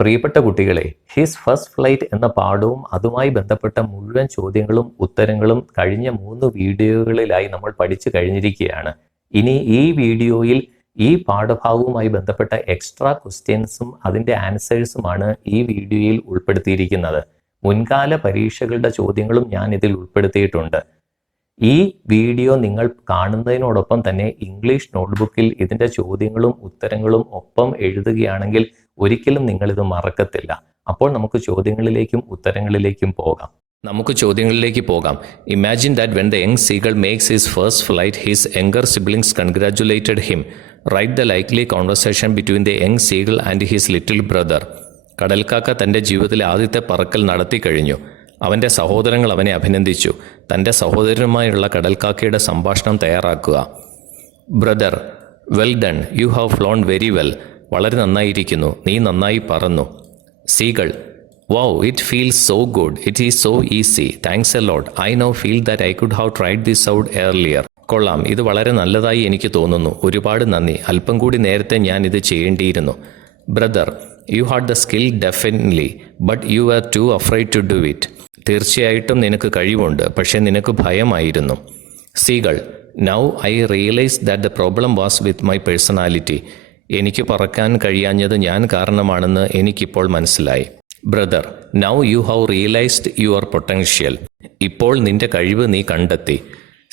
പ്രിയപ്പെട്ട കുട്ടികളെ, his first flight എന്ന പാഠവും അതുമായി ബന്ധപ്പെട്ട മുഴുവൻ ചോദ്യങ്ങളും ഉത്തരങ്ങളും കഴിഞ്ഞ 3 വീഡിയോകളിലായി നമ്മൾ പഠിച്ചു കഴിഞ്ഞിരിക്കുകയാണ്. ഇനി ഈ വീഡിയോയിൽ ഈ പാഠഭാഗവുമായി ബന്ധപ്പെട്ട എക്സ്ട്രാ ക്വസ്റ്റ്യൻസും അതിൻ്റെ ആൻസേഴ്സുമാണ് ഈ വീഡിയോയിൽ ഉൾപ്പെടുത്തിയിരിക്കുന്നത്. മുൻകാല പരീക്ഷകളുടെ ചോദ്യങ്ങളും ഞാൻ ഇതിൽ ഉൾപ്പെടുത്തിയിട്ടുണ്ട്. ഈ വീഡിയോ നിങ്ങൾ കാണുന്നതിനോടൊപ്പം തന്നെ ഇംഗ്ലീഷ് നോട്ട്ബുക്കിൽ ഇതിൻ്റെ ചോദ്യങ്ങളും ഉത്തരങ്ങളും ഒപ്പം എഴുതുകയാണെങ്കിൽ ഒരിക്കലും നിങ്ങളിത് മറക്കത്തില്ല. അപ്പോൾ നമുക്ക് ചോദ്യങ്ങളിലേക്കും ഉത്തരങ്ങളിലേക്കും പോകാം. Imagine that when the young seagull makes his first flight, his younger siblings congratulated him. Write the likely conversation between the young seagull and his little brother. കടൽക്കാക്ക തൻ്റെ ജീവിതത്തിലെ ആദ്യത്തെ പറക്കൽ നടത്തി കഴിഞ്ഞു. അവൻ്റെ സഹോദരങ്ങൾ അവനെ അഭിനന്ദിച്ചു. തൻ്റെ സഹോദരനുമായുള്ള കടൽക്കാക്കയുടെ സംഭാഷണം തയ്യാറാക്കുക. Brother: well done, you have flown very well. വളരെ നന്നായിരിക്കുന്നു, നീ നന്നായി പറന്നു. Seagull: wow, it feels so good, it is so easy, thanks a lot, I now feel that I could have tried this out earlier. കൊള്ളാം, ഇത് വളരെ നല്ലതായി എനിക്ക് തോന്നുന്നു, ഒരുപാട് നന്ദി, അല്പം കൂടി നേരത്തെ ഞാൻ ഇത് ചെയ്യേണ്ടിയിരുന്നു. Brother: you had the skill definitely, but you are too afraid to do it. തീർച്ചയായിട്ടും നിനക്ക് കഴിവുണ്ട്, പക്ഷേ നിനക്ക് ഭയമായിരുന്നു. Seagull: now I realise that the problem was with my personality. എനിക്ക് പറക്കാൻ കഴിയാഞ്ഞത് ഞാൻ കാരണമാണെന്ന് എനിക്കിപ്പോൾ മനസ്സിലായി. Brother: now you have realised your potential. ഇപ്പോൾ നിന്റെ കഴിവ് നീ കണ്ടെത്തി.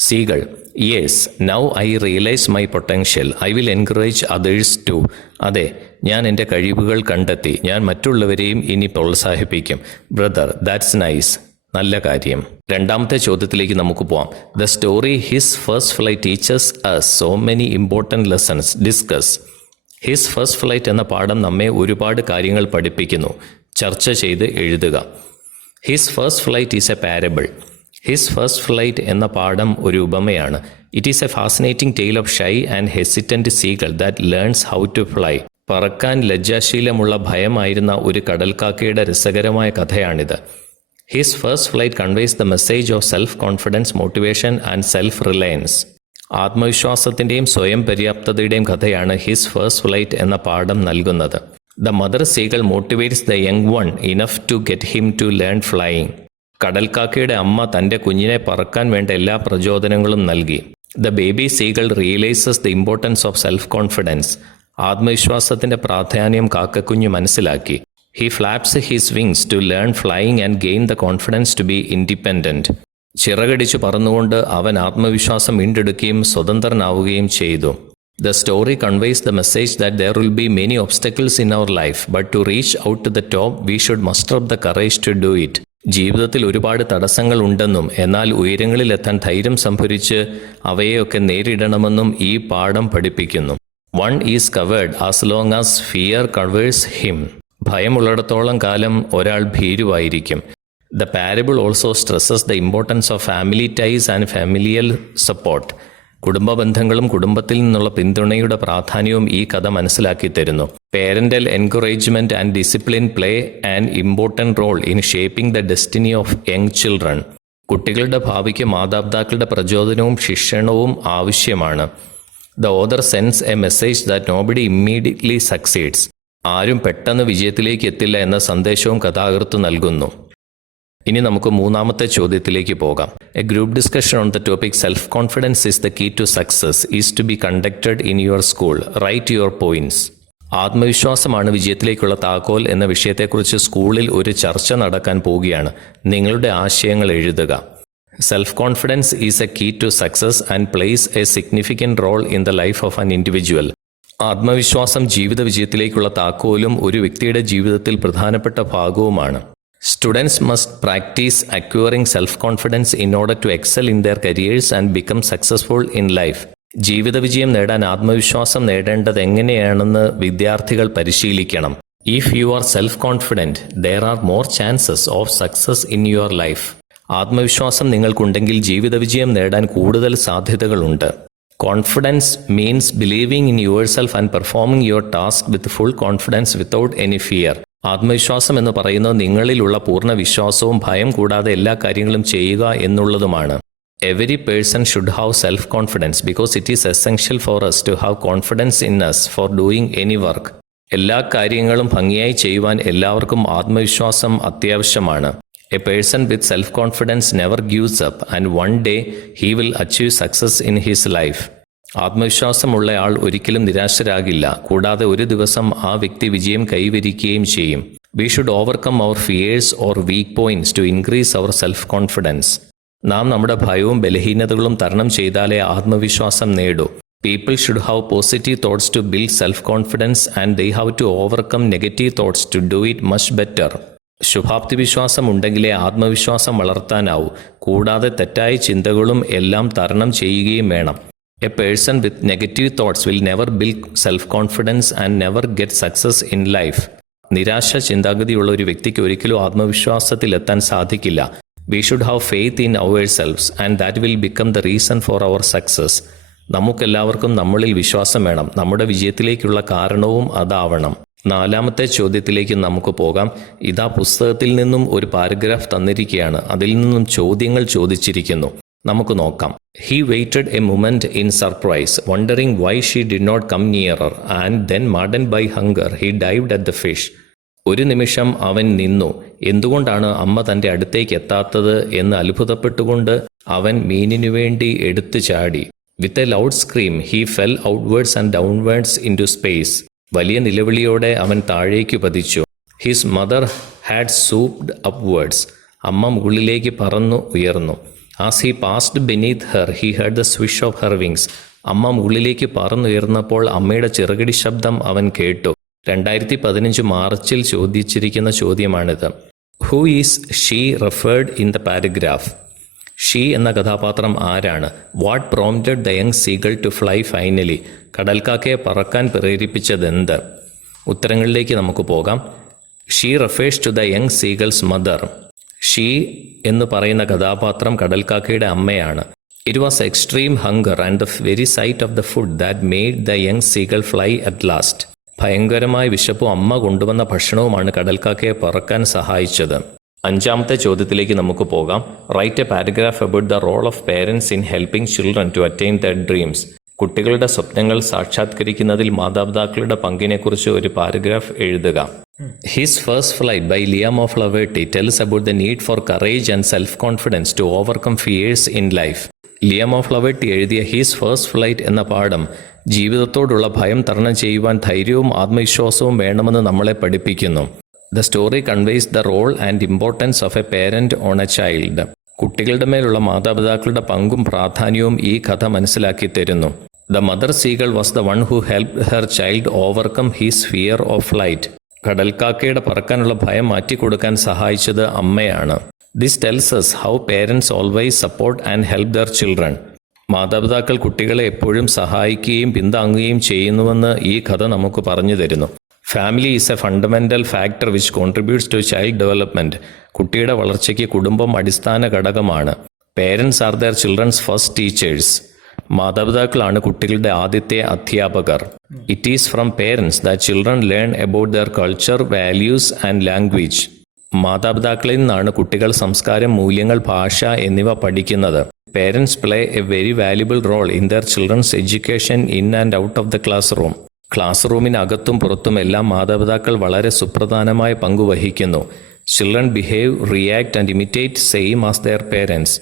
Seagull: yes, now I realise my potential, I will encourage others too. അതെ, ഞാൻ എൻ്റെ കഴിവുകൾ കണ്ടെത്തി, ഞാൻ മറ്റുള്ളവരെയും ഇനി പ്രോത്സാഹിപ്പിക്കും. ബ്രദർ: ദാറ്റ്സ് നൈസ്, നല്ല കാര്യം. രണ്ടാമത്തെ ചോദ്യത്തിലേക്ക് നമുക്ക് പോവാം. The story his first flight teaches us so many important lessons. Discuss. His first flight എന്ന പാഠം നമ്മെ ഒരുപാട് കാര്യങ്ങൾ പഠിപ്പിക്കുന്നു. ചർച്ച ചെയ്ത് എഴുതുക. His first flight is a parable. His first flight എന്ന പാഠം ഒരു ഉപമയാണ്. It is a fascinating tale of shy and hesitant seagull that learns how to fly. പറക്കാൻ ലജ്ജാശീലമുള്ള ഭയമായിരുന്ന ഒരു കടൽക്കാക്കയുടെ രസകരമായ കഥയാണിത്. His first flight conveys the message of self confidence, motivation and self reliance. ആത്മവിശ്വാസത്തിൻ്റെയും സ്വയം പര്യാപ്തതയുടെയും കഥയാണ് ഹിസ് ഫസ്റ്റ് ഫ്ലൈറ്റ് എന്ന പാഠം നൽകുന്നത്. The mother seagull motivates the young one enough to get him to learn flying. കടൽക്കാക്കയുടെ അമ്മ തൻ്റെ കുഞ്ഞിനെ പറക്കാൻ വേണ്ട എല്ലാ പ്രചോദനങ്ങളും നൽകി. The baby seagull realizes the importance of self confidence. ആത്മവിശ്വാസത്തിൻ്റെ പ്രാധാന്യം കാക്കക്കുഞ്ഞ് മനസ്സിലാക്കി. He flaps his wings to learn flying and gain the confidence to be independent. ചിറകടിച്ചു പറന്നുകൊണ്ട് അവൻ ആത്മവിശ്വാസം വീണ്ടെടുക്കുകയും സ്വതന്ത്രനാവുകയും ചെയ്തു. The story conveys the message that there will be many obstacles in our life, but to reach out to the top, we should muster up the courage to do it. ജീവിതത്തിൽ ഒരുപാട് തടസ്സങ്ങൾ ഉണ്ടെന്നും എന്നാൽ ഉയരങ്ങളിലെത്താൻ ധൈര്യം സംഭരിച്ച് അവയെയൊക്കെ നേരിടണമെന്നും ഈ പാഠം പഠിപ്പിക്കുന്നു. One is covered as long as fear covers him. ഭയമുള്ളിടത്തോളം കാലം ഒരാൾ ഭീരുവായിരിക്കും. The parable also stresses the importance of family ties and familial support. കുടുംബ ബന്ധങ്ങളും കുടുംബത്തിൽ നിന്നുള്ള പിന്തുണയുടെ പ്രാധാന്യവും ഈ കഥ മനസ്സിലാക്കി തരുന്നു. Parental encouragement and discipline play an important role in shaping the destiny of young children. കുട്ടികളുടെ ഭാവിക്ക് മാതാപിതാക്കളുടെ പ്രചോദനവും ശിക്ഷണവും ആവശ്യമാണ്. The author sends a message that nobody immediately succeeds. ആരും പെട്ടെന്ന് വിജയത്തിലേക്ക് എത്തില്ല എന്ന സന്ദേശവും കഥാകൃത്ത് നൽകുന്നു. ഇനി നമുക്ക് മൂന്നാമത്തെ ചോദ്യത്തിലേക്ക് പോകാം. A group discussion on the topic self confidence is the key to success is to be conducted in your school. Write your points. ആത്മവിശ്വാസമാണ് വിജയത്തിലേക്കുള്ള താക്കോൽ എന്ന വിഷയത്തെക്കുറിച്ച് സ്കൂളിൽ ഒരു ചർച്ച നടക്കാൻ പോവുകയാണ്. നിങ്ങളുടെ ആശയങ്ങൾ എഴുതുക. Self confidence is a key to success and plays a significant role in the life of an individual. ആത്മവിശ്വാസം ജീവിത വിജയത്തിലേക്കുള്ള താക്കോലും ഒരു വ്യക്തിയുടെ ജീവിതത്തിൽ പ്രധാനപ്പെട്ട ഭാഗവുമാണ്. Students must practice acquiring self-confidence in order to excel in their careers and become successful in life. ജീവിത വിജയം നേടാൻ ആത്മവിശ്വാസം നേടേണ്ടത് എങ്ങനെയാണെന്ന് വിദ്യാർത്ഥികൾ പരിശീലിക്കണം. If you are self-confident, there are more chances of success in your life. ആത്മവിശ്വാസം നിങ്ങൾക്കുണ്ടെങ്കിൽ ജീവിത വിജയം നേടാൻ കൂടുതൽ സാധ്യതകളുണ്ട്. Confidence means believing in yourself and performing your task with full confidence without any fear. ആത്മവിശ്വാസം എന്ന് പറയുന്നത് നിങ്ങളിലുള്ള പൂർണ്ണ വിശ്വാസവും ഭയം കൂടാതെ എല്ലാ കാര്യങ്ങളും ചെയ്യുക എന്നുള്ളതുമാണ്. Every person should have self-confidence because it is essential for us to have confidence in us for doing any work. എല്ലാ കാര്യങ്ങളും ഭംഗിയായി ചെയ്യുവാൻ എല്ലാവർക്കും ആത്മവിശ്വാസം അത്യാവശ്യമാണ്. A person with self confidence never gives up and one day he will achieve success in his life. ആത്മവിശ്വാസമുള്ള ആൾ ഒരിക്കലും നിരാശരാകില്ല, കൂടാതെ ഒരു ദിവസം ആ വ്യക്തി വിജയം കൈവരിക്കുകയും ചെയ്യും. We should overcome our fears or weak points to increase our self confidence. നാം നമ്മുടെ ഭയവും ബലഹീനതകളും തരണം ചെയ്താലേ ആത്മവിശ്വാസം നേടൂ. People should have positive thoughts to build self-confidence and they have to overcome negative thoughts to do it much better. ശുഭാപ്തി വിശ്വാസം ഉണ്ടെങ്കിലേ ആത്മവിശ്വാസം വളർത്താനാവൂ, കൂടാതെ തെറ്റായ ചിന്തകളും എല്ലാം തരണം ചെയ്യുകയും വേണം. A person with negative thoughts will never build self confidence and never get success in life. നിരാശ ചിന്താഗതിയുള്ള ഒരു വ്യക്തിക്ക് ഒരിക്കലും ആത്മവിശ്വാസത്തിലെത്താൻ സാധിക്കില്ല. We should have faith in ourselves and that will become the reason for our success. നമുക്കെല്ലാവർക്കും നമ്മളിൽ വിശ്വാസം വേണം. നമ്മുടെ വിജയത്തിലേക്കുള്ള കാരണവും അതാവണം. നാലാമത്തെ ചോദ്യത്തിലേക്ക് നമുക്ക് പോകാം. ഇതാ പുസ്തകത്തിൽ നിന്നും ഒരു പാരഗ്രാഫ് തന്നിരിക്കുകയാണ്. അതിൽ നിന്നും ചോദ്യങ്ങൾ ചോദിച്ചിരിക്കുന്നു. നമുക്ക് നോക്കാം. He waited a moment in surprise, wondering why she did not come nearer and then maddened by hunger he dived at the fish. ഒരു നിമിഷം അവൻ നിന്നു. എന്തുകൊണ്ടാണ് അമ്മ തൻ്റെ അടുത്തേക്ക് എത്താത്തത് എന്ന് അത്ഭുതപ്പെട്ടുകൊണ്ട് അവൻ മീനിനു വേണ്ടി എടുത്തു ചാടി. With a loud scream, he fell outwards and downwards into space. വലിയ നിലവിളിയോടെ അവൻ താഴേക്ക് പതിച്ചു. His mother had swooped upwards. അമ്മ മുകളിലേക്ക് പറന്നു ഉയർന്നു. As he passed beneath her, he heard the swish of her wings. അമ്മ മുകളിലേക്ക് പറന്നുയർന്നപ്പോൾ അമ്മയുടെ ചിറകടി ശബ്ദം അവൻ കേട്ടു. 2015 മാർച്ചിൽ ചോദിച്ചിരിക്കുന്ന ചോദ്യമാണിത്. Who is she referred in the paragraph? She എന്ന കഥാപാത്രം ആരാണ്? What prompted the young seagull to fly finally? കടൽക്കാക്കയെ പറക്കാൻ പ്രേരിപ്പിച്ചതെന്ത്? ഉത്തരങ്ങളിലേക്ക് നമുക്ക് പോകാം. She refers to the young seagull's mother. She എന്ന് പറയുന്ന കഥാപാത്രം കടൽക്കാക്കയുടെ അമ്മയാണ്. It was extreme hunger and the very sight of the food that made the young seagull fly at last. ഭയങ്കരമായ വിശപ്പും അമ്മ കൊണ്ടുവന്ന ഭക്ഷണവുമാണ് കടൽക്കാക്കയെ പറക്കാൻ സഹായിച്ചത്. അഞ്ചാമത്തെ ചോദ്യത്തിലേക്ക് നമുക്ക് പോകാം. Write a paragraph about the role of parents in helping children to attain their dreams. കുട്ടികളുടെ സ്വപ്നങ്ങൾ സാക്ഷാത്കരിക്കുന്നതിൽ മാതാപിതാക്കളുടെ പങ്കിനെക്കുറിച്ച് ഒരു പാരഗ്രാഫ് എഴുതുക. His first flight by Liam O'Flaherty tells about the need for courage and self confidence to overcome fears in life. Liam O'Flaherty എഴുതിയ his first flight എന്ന പാഠം ജീവിതത്തോടുള്ള ഭയം തരണം ചെയ്യുവാൻ ധൈര്യവും ആത്മവിശ്വാസവും വേണമെന്ന് നമ്മളെ പഠിപ്പിക്കുന്നു. The story conveys the role and importance of a parent on a child. കുട്ടികളുടെ മേലുള്ള മാതാപിതാക്കളുടെ പങ്കും പ്രാധാന്യവും ഈ കഥ മനസ്സിലാക്കി തരുന്നു. The mother seagull was the one who helped her child overcome his fear of flight. കടൽക്കാക്കയുടെ പറക്കാനുള്ള ഭയം മാറ്റിക്കൊടുക്കാൻ സഹായിച്ചത് അമ്മയാണ്. This tells us how parents always support and help their children. മാതാപിതാക്കൾ കുട്ടികളെ എപ്പോഴും സഹായിക്കുകയും പിന്താങ്ങുകയും ചെയ്യുന്നുവെന്ന് ഈ കഥ നമുക്ക് പറഞ്ഞു തരുന്നു. Family is a fundamental factor which contributes to child development. കുട്ടിയുടെ വളർച്ചയ്ക്ക് കുടുംബം അടിസ്ഥാന ഘടകമാണ്. Parents are their children's first teachers. മാതാപിതാക്കളാണ് കുട്ടികളുടെ ആദ്യത്തെ അധ്യാപകർ. It is from parents that children learn about their culture, values and language. മാതാപിതാക്കളിൽ നിന്നാണ് കുട്ടികൾ സംസ്കാരം, മൂല്യങ്ങൾ, ഭാഷ എന്നിവ പഠിക്കുന്നത്. Parents play a very valuable role in their children's education in and out of the classroom. ക്ലാസ് റൂമിനകത്തും പുറത്തും എല്ലാം മാതാപിതാക്കൾ വളരെ സുപ്രധാനമായ പങ്ക് വഹിക്കുന്നു. Children behave, react and imitate same as their parents.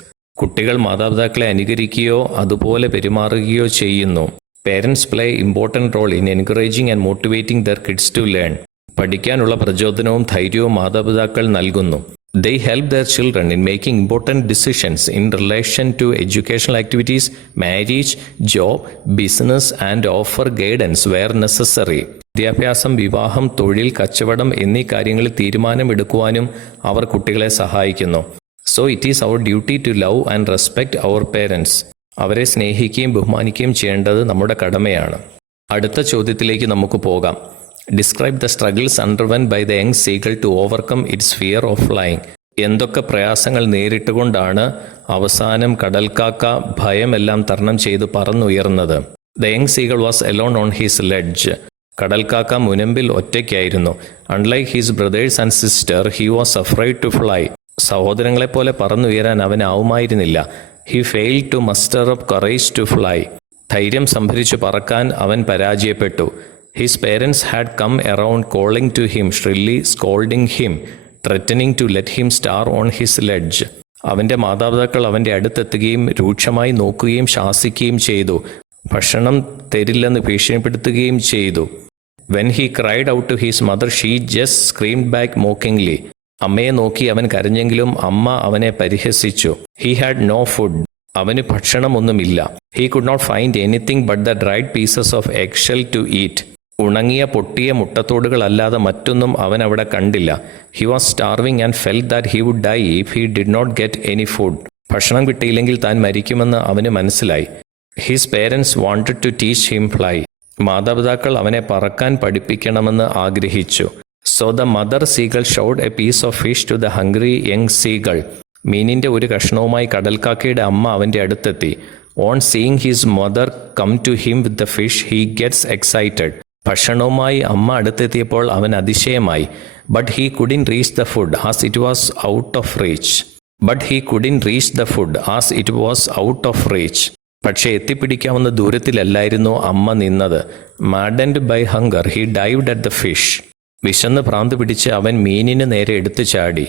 കുട്ടികൾ മാതാപിതാക്കളെ അനുകരിക്കുകയോ അതുപോലെ പെരുമാറുകയോ ചെയ്യുന്നു. Parents play important role in encouraging and motivating their kids to learn. പഠിക്കാനുള്ള പ്രചോദനവും ധൈര്യവും മാതാപിതാക്കൾ നൽകുന്നു. They help their children in making important decisions in relation to educational activities, marriage, job, business and offer guidance where necessary. വിദ്യാഭ്യാസം, വിവാഹം, തൊഴിൽ, കച്ചവടം എന്നീ കാര്യങ്ങളിൽ തീരുമാനമെടുക്കുവാനും അവർ കുട്ടികളെ സഹായിക്കുന്നു. So it is our duty to love and respect our parents. അവരെ സ്നേഹിക്കുകയും ബഹുമാനിക്കുകയും ചെയ്യേണ്ടത് നമ്മുടെ കടമയാണ്. അടുത്ത ചോദ്യത്തിലേക്ക് നമുക്ക് പോകാം. Describe the struggles underwent by the young seagull to overcome its fear of flying. എന്തൊക്കെ പ്രയാസങ്ങൾ നേരിട്ടുകൊണ്ടാണ് അവസാനം കടൽക്കാക്ക ഭയമെല്ലാം തരണം ചെയ്ത് പറന്നുയർന്നത്? The young seagull was alone on his ledge. കടൽക്കാക്ക മുനമ്പിൽ ഒറ്റയ്ക്കായിരുന്നു. Unlike his brothers and sister, he was afraid to fly. സഹോദരങ്ങളെപ്പോലെ പറന്നുയരാൻ അവനാവുമായിരുന്നില്ല. He failed to muster up courage to fly. ധൈര്യം സംഭരിച്ചു പറക്കാൻ അവൻ പരാജയപ്പെട്ടു. His parents had come around calling to him, shrilly scolding him, threatening to let him star on his ledge. അവൻ്റെ മാതാപിതാക്കൾ അവൻ്റെ അടുത്തെത്തുകയും രൂക്ഷമായി നോക്കുകയും ശാസിക്കുകയും ചെയ്തു. ഭക്ഷണം തരില്ലെന്ന് ഭീഷണിപ്പെടുത്തുകയും ചെയ്തു. When he cried out to his mother, she just screamed back mockingly. അമ്മയെ നോക്കി അവൻ കരഞ്ഞെങ്കിലും അമ്മ അവനെ പരിഹസിച്ചു. He had no food. അവന് ഭക്ഷണമൊന്നുമില്ല. He could not find anything but the dried pieces of eggshell to eat. ഉണങ്ങിയ പൊട്ടിയ മുട്ടത്തോടുകളല്ലാതെ മറ്റൊന്നും അവൻ അവിടെ കണ്ടില്ല. He was starving and felt that he would die if he did not get any food. ഭക്ഷണം കിട്ടിയില്ലെങ്കിൽ താൻ മരിക്കുമെന്ന് അവന് മനസ്സിലായി. His parents wanted to teach him fly. മാതാപിതാക്കൾ അവനെ പറക്കാൻ പഠിപ്പിക്കണമെന്ന് ആഗ്രഹിച്ചു. So the mother seagull showed a piece of fish to the hungry young seagull. മീനിന്റെ ഒരു കഷ്ണവുമായി കടൽക്കാക്കയുടെ അമ്മ അവന്റെ അടുത്തെത്തി. On seeing his mother come to him with the fish, he gets excited. ഭക്ഷണവുമായി അമ്മ അടുത്തെത്തിയപ്പോൾ അവൻ അതിശയമായി. But he couldn't reach the food as it was out of reach. പക്ഷേ എത്തിപ്പിടിക്കാവുന്ന ദൂരത്തിലല്ലായിരുന്നു അമ്മ നിന്നത്. Maddened by hunger, he dived at the fish. വിശന്ന് ഭ്രാന്ത് പിടിച്ച് അവൻ മീനിന് നേരെ എടുത്തു ചാടി.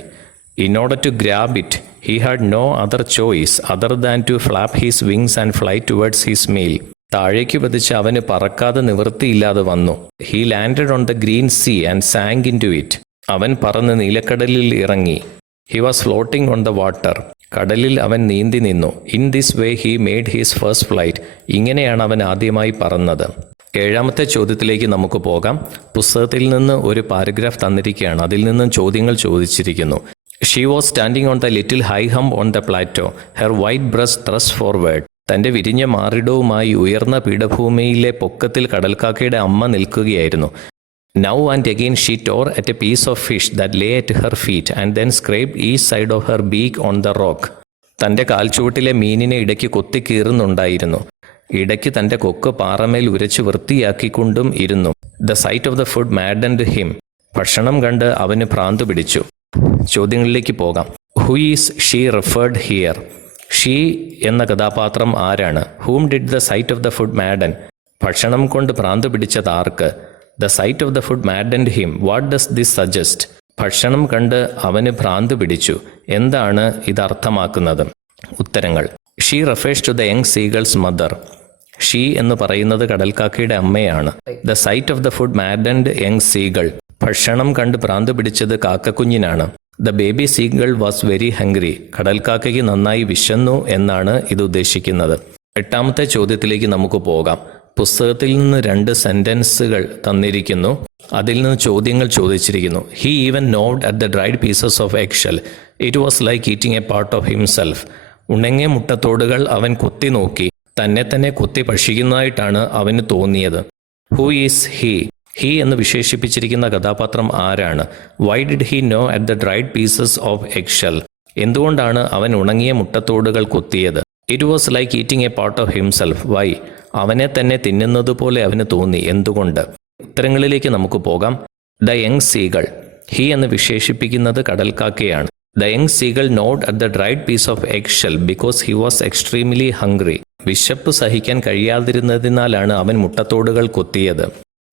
In order to grab it, he had no other choice other than to flap his wings and fly towards his meal. താഴേക്ക് പതിച്ച് അവന് പറക്കാതെ നിവൃത്തിയില്ലാതെ വന്നു. He landed on the green sea and sank into it. അവൻ പറന്ന് നീലക്കടലിൽ ഇറങ്ങി. He was floating on the water. കടലിൽ അവൻ നീന്തി നിന്നു. In this way he made his first flight. ഇങ്ങനെയാണ് അവൻ ആദ്യമായി പറന്നത്. 7ാമത്തെ ചോദ്യത്തിലേക്ക് നമുക്ക് പോകാം. പുസ്തകത്തിൽ നിന്ന് ഒരു പാരഗ്രാഫ് തന്നിരിക്കുകയാണ്. അതിൽ നിന്നും ചോദ്യങ്ങൾ ചോദിച്ചിരിക്കുന്നു. She was standing on the little high hump on the plateau, her white breast thrust forward. തന്റെ വിരിഞ്ഞ മാറിടവുമായി ഉയർന്ന പീഠഭൂമിയിലെ പൊക്കത്തിൽ കടൽക്കാക്കയുടെ അമ്മ നിൽക്കുകയായിരുന്നു. Now and again she tore at a piece of fish that lay at her feet and then scraped each side of her beak on the rock. തന്റെ കാൽച്ചുവട്ടിലെ മീനിനെ ഇടയ്ക്ക് കൊത്തിക്കീറുന്നുണ്ടായിരുന്നു. ഇടയ്ക്ക് തന്റെ കൊക്ക് പാറമേൽ ഉരച്ച് വൃത്തിയാക്കിക്കൊണ്ടും ഇരുന്നു. The sight of the food maddened him. ഭക്ഷണം കണ്ട് അവന് ഭ്രാന്ത് പിടിച്ചു. ചോദ്യങ്ങളിലേക്ക് പോകാം. Who is she referred here? She എന്ന കഥാപാത്രം ആരാണ്? Whom did the sight of the food madden? ഭക്ഷണം കൊണ്ട് ഭ്രാന്ത് പിടിച്ചത് ആർക്ക്? The sight of the food maddened him. What does this suggest? ഭക്ഷണം കണ്ട് അവന് ഭ്രാന്ത് പിടിച്ചു. എന്താണ് ഇത് അർത്ഥമാക്കുന്നത്? ഉത്തരങ്ങൾ. She refers to the young seagull's mother. She എന്ന് പറയുന്നത് കടൽക്കാക്കയുടെ അമ്മയാണ്. The sight of the food maddened young seagull. ഭക്ഷണം കണ്ട് ഭ്രാന്ത് പിടിച്ചത് കാക്കക്കുഞ്ഞിനാണ്. The baby seagull was very hungry. കടൽക്കാക്കയ്ക്ക് നന്നായി വിശന്നു എന്നാണ് ഇത് ഉദ്ദേശിക്കുന്നത്. 8ാമത്തെ ചോദ്യത്തിലേക്ക് നമുക്ക് പോകാം. പുസ്തകത്തിൽ നിന്ന് 2 സെന്റൻസുകൾ തന്നിരിക്കുന്നു. അതിൽ നിന്ന് ചോദ്യങ്ങൾ ചോദിച്ചിരിക്കുന്നു. He even gnawed at the dried pieces of eggshell. It was like eating a part of himself. ഉണങ്ങിയ മുട്ടത്തോടുകൾ അവൻ കുത്തി നോക്കി. തന്നെ കുത്തി ഭക്ഷിക്കുന്നതായിട്ടാണ് അവന് തോന്നിയത്. Who is he? ഹി എന്ന് വിശേഷിപ്പിച്ചിരിക്കുന്ന കഥാപാത്രം ആരാണ്? Why did he gnaw at the dried pieces of eggshell? എന്തുകൊണ്ടാണ് അവൻ ഉണങ്ങിയ മുട്ടത്തോടുകൾ കുത്തിയത്? It was like eating a part of himself. Why? അവനെ തന്നെ തിന്നുന്നത് പോലെ അവന് തോന്നി. എന്തുകൊണ്ട്? ഉത്തരങ്ങളിലേക്ക് നമുക്ക് പോകാം. The young seagull. ഹി എന്ന് വിശേഷിപ്പിക്കുന്നത് കടൽക്കാക്കയാണ്. The young seagull gnawed at the dried piece of eggshell because he was extremely hungry. വിശപ്പ് സഹിക്കാൻ കഴിയാതിരുന്നതിനാലാണ് അവൻ മുട്ടത്തോടുകൾ കൊത്തിയത്.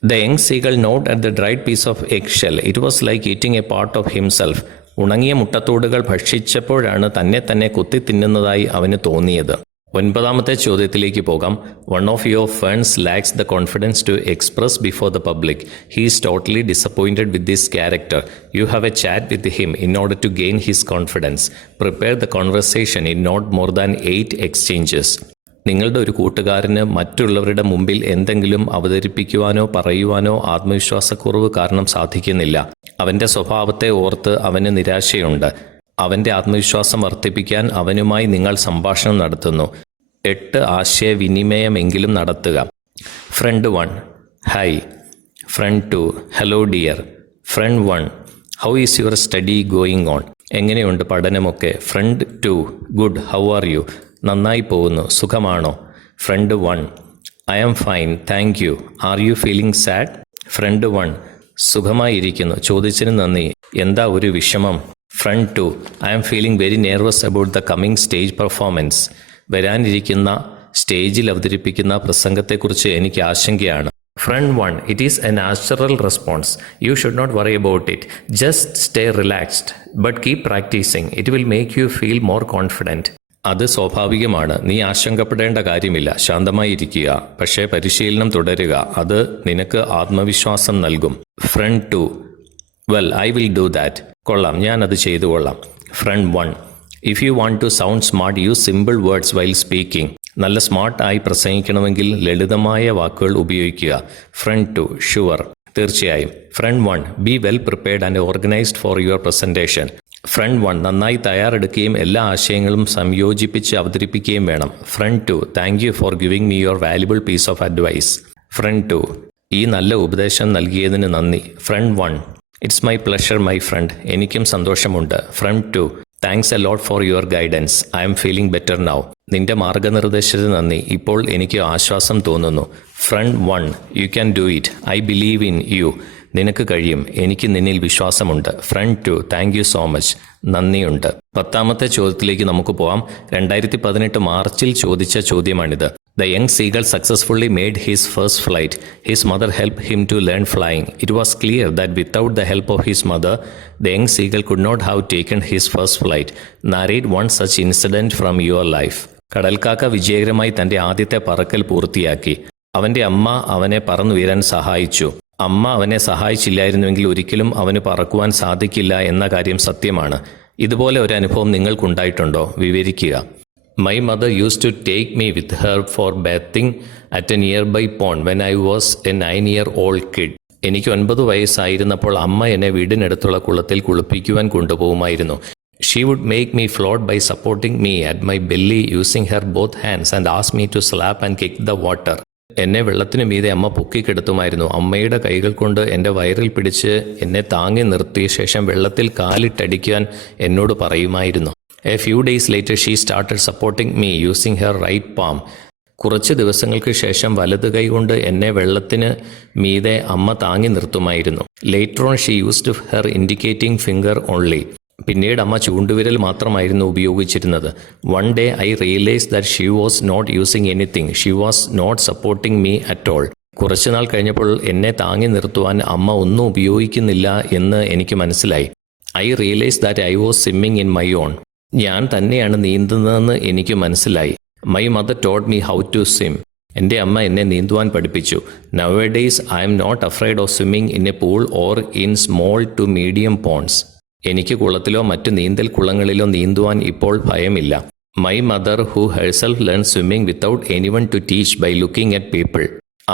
The young seagull gnawed at the dried piece of eggshell. It was like eating a part of himself. ഉണങ്ങിയ മുട്ടത്തോടുകൾ ഭക്ഷിച്ചപ്പോഴാണ് തന്നെ കുത്തി തിന്നുന്നതായി അവന് തോന്നിയത്. 9ാമത്തെ ചോദ്യത്തിലേക്ക് പോകാം. One of your friends lacks the confidence to express before the public. He is totally disappointed with this character. You have a chat with him in order to gain his confidence. Prepare the conversation in not more than 8 exchanges. നിങ്ങളുടെ ഒരു കൂട്ടുകാരന് മറ്റുള്ളവരുടെ മുമ്പിൽ എന്തെങ്കിലും അവതരിപ്പിക്കുവാനോ പറയുവാനോ ആത്മവിശ്വാസക്കുറവ് കാരണം സാധിക്കുന്നില്ല. അവൻ്റെ സ്വഭാവത്തെ ഓർത്ത് അവന് നിരാശയുണ്ട്. അവൻ്റെ ആത്മവിശ്വാസം വർദ്ധിപ്പിക്കാൻ അവനുമായി നിങ്ങൾ സംഭാഷണം നടത്തുന്നു. 8 ആശയവിനിമയമെങ്കിലും നടത്തുക. Friend 1, Hi. Friend 2, Hello dear. Friend 1, How is your study going on? എങ്ങനെയുണ്ട് പഠനമൊക്കെ? Friend 2, Good. How are you? നന്നായി പോകുന്നു. സുഖമാണോ? Friend 1, I am fine. Thank you. Are you feeling sad? Friend 1, സുഖമായിരിക്കുന്നു. ചോദിച്ചതിന് നന്ദി. എന്താ ഒരു വിഷമം? Friend 2, I am feeling very nervous about the coming stage performance. വരാനിരിക്കുന്ന സ്റ്റേജിൽ അവതരിപ്പിക്കുന്ന പ്രസംഗത്തെക്കുറിച്ച് എനിക്ക് ആശങ്കയാണ്. Friend 1, it is a natural response. You should not worry about it. Just stay relaxed, but keep practicing. It will make you feel more confident. അത് സ്വാഭാവികമാണ്. നീ ആശങ്കപ്പെടേണ്ട കാര്യമില്ല. ശാന്തമായി ഇരിക്കുക. പക്ഷേ പരിശീലനം തുടരുക. അത് നിനക്ക് ആത്മവിശ്വാസം നൽകും. Friend 2, well I will do that. കൊള്ളാം, ഞാൻ അത് ചെയ്തു കൊള്ളാം. Friend 1, if you want to sound smart use simple words while speaking. നല്ല സ്മാർട്ടായി പ്രസംഗിക്കണമെങ്കിൽ ലളിതമായ വാക്കുകൾ ഉപയോഗിക്കുക. ഫ്രണ്ട് 2, ഷുവർ, തീർച്ചയായും. Friend 1, be well prepared and organised for your presentation. Friend 1, നന്നായി തയ്യാറെടുക്കുകയും എല്ലാ ആശയങ്ങളും സംയോജിപ്പിച്ച് അവതരിപ്പിക്കുകയും വേണം. Friend 2, thank you for giving me your valuable piece of advice. Front 2, ഈ നല്ല ഉപദേശം നൽകിയതിന് നന്ദി. Friend 1, it's my pleasure my friend. എനിക്കും സന്തോഷമുണ്ട്. Friend 2, thanks a lot for your guidance. I am feeling better now. നിന്റെ മാർഗനിർദ്ദേശത്തിന് നന്ദി. ഇപ്പോൾ എനിക്ക് ആശ്വാസം തോന്നുന്നു. Friend 1, you can do it. I believe in you. നിനക്ക് കഴിയും. എനിക്ക് നിന്നിൽ വിശ്വാസമുണ്ട്. Friend 2, thank you so much. നന്ദിയുണ്ട്. 10ാമത്തെ ചോദ്യത്തിലേക്ക് നമുക്ക് പോവാം. 2018 മാർച്ചിൽ ചോദിച്ച ചോദ്യമാണിത്. The young seagull successfully made his first flight. His mother helped him to learn flying. It was clear that without the help of his mother, the young seagull could not have taken his first flight. Narrate one such incident from your life. കടൽക്കാക്ക വിജയകരമായി തന്റെ ആദ്യത്തെ പറക്കൽ പൂർത്തിയാക്കി. അവന്റെ അമ്മ അവനെ പറന്നുയരാൻ സഹായിച്ചു. അമ്മ അവനെ സഹായിച്ചില്ലായിരുന്നുവെങ്കിൽ ഒരിക്കലും അവന് പറക്കുവാൻ സാധിക്കില്ല എന്ന കാര്യം സത്യമാണ്. ഇതുപോലെ ഒരു അനുഭവം നിങ്ങൾക്കുണ്ടായിട്ടുണ്ടോ? വിവരിക്കുക. My mother used to take me with her for bathing at a nearby pond when I was a 9-year-old kid. എനിക്ക് 9 വയസ്സായിരുന്നപ്പോൾ അമ്മ എന്നെ വീടിനടുത്തുള്ള കുളത്തിൽ കുളിപ്പിക്കുവാൻ കൊണ്ടുപോകുമായിരുന്നു. She would make me float by supporting me at my belly using her both hands and ask me to slap and kick the water. എന്നെ വെള്ളത്തിനു മീതെ അമ്മ പൊക്കിക്കെടുത്തുമായിരുന്നു. അമ്മയുടെ കൈകൾ കൊണ്ട് എൻ്റെ വയറിൽ പിടിച്ച് എന്നെ താങ്ങി നിർത്തിയ ശേഷം വെള്ളത്തിൽ കാലിട്ടടിക്കാൻ എന്നോട് പറയുമായിരുന്നു. A few days later she started supporting me using her right palm. കുറച്ച് ദിവസങ്ങൾക്ക് ശേഷം വലത് കൈ കൊണ്ട് എന്നെ വെള്ളത്തിന് മീതെ അമ്മ താങ്ങി നിർത്തുമായിരുന്നു. Later on she used her indicating finger only. പിന്നീട് അമ്മ ചൂണ്ടുവിരൽ മാത്രമായിരുന്നു ഉപയോഗിച്ചിരുന്നത്. One day I realized that she was not using anything. She was not supporting me at all. കുറച്ചുനാൾ കഴിഞ്ഞപ്പോൾ എന്നെ താങ്ങി നിർത്തുവാൻ അമ്മ ഒന്നും ഉപയോഗിക്കുന്നില്ല എന്ന് എനിക്ക് മനസ്സിലായി. I realized that I was swimming in my own. ഞാൻ തന്നെയാണ് നീന്തുന്നതെന്ന് എനിക്ക് മനസ്സിലായി. My mother taught me how to swim. എൻ്റെ അമ്മ എന്നെ നീന്തുവാൻ പഠിപ്പിച്ചു. Nowadays I am not afraid of swimming in a pool or in small to medium ponds. എനിക്ക് കുളത്തിലോ മറ്റു നീന്തൽ കുളങ്ങളിലോ നീന്തുവാൻ ഇപ്പോൾ ഭയമില്ല. My mother who herself learned swimming without anyone to teach by looking at people.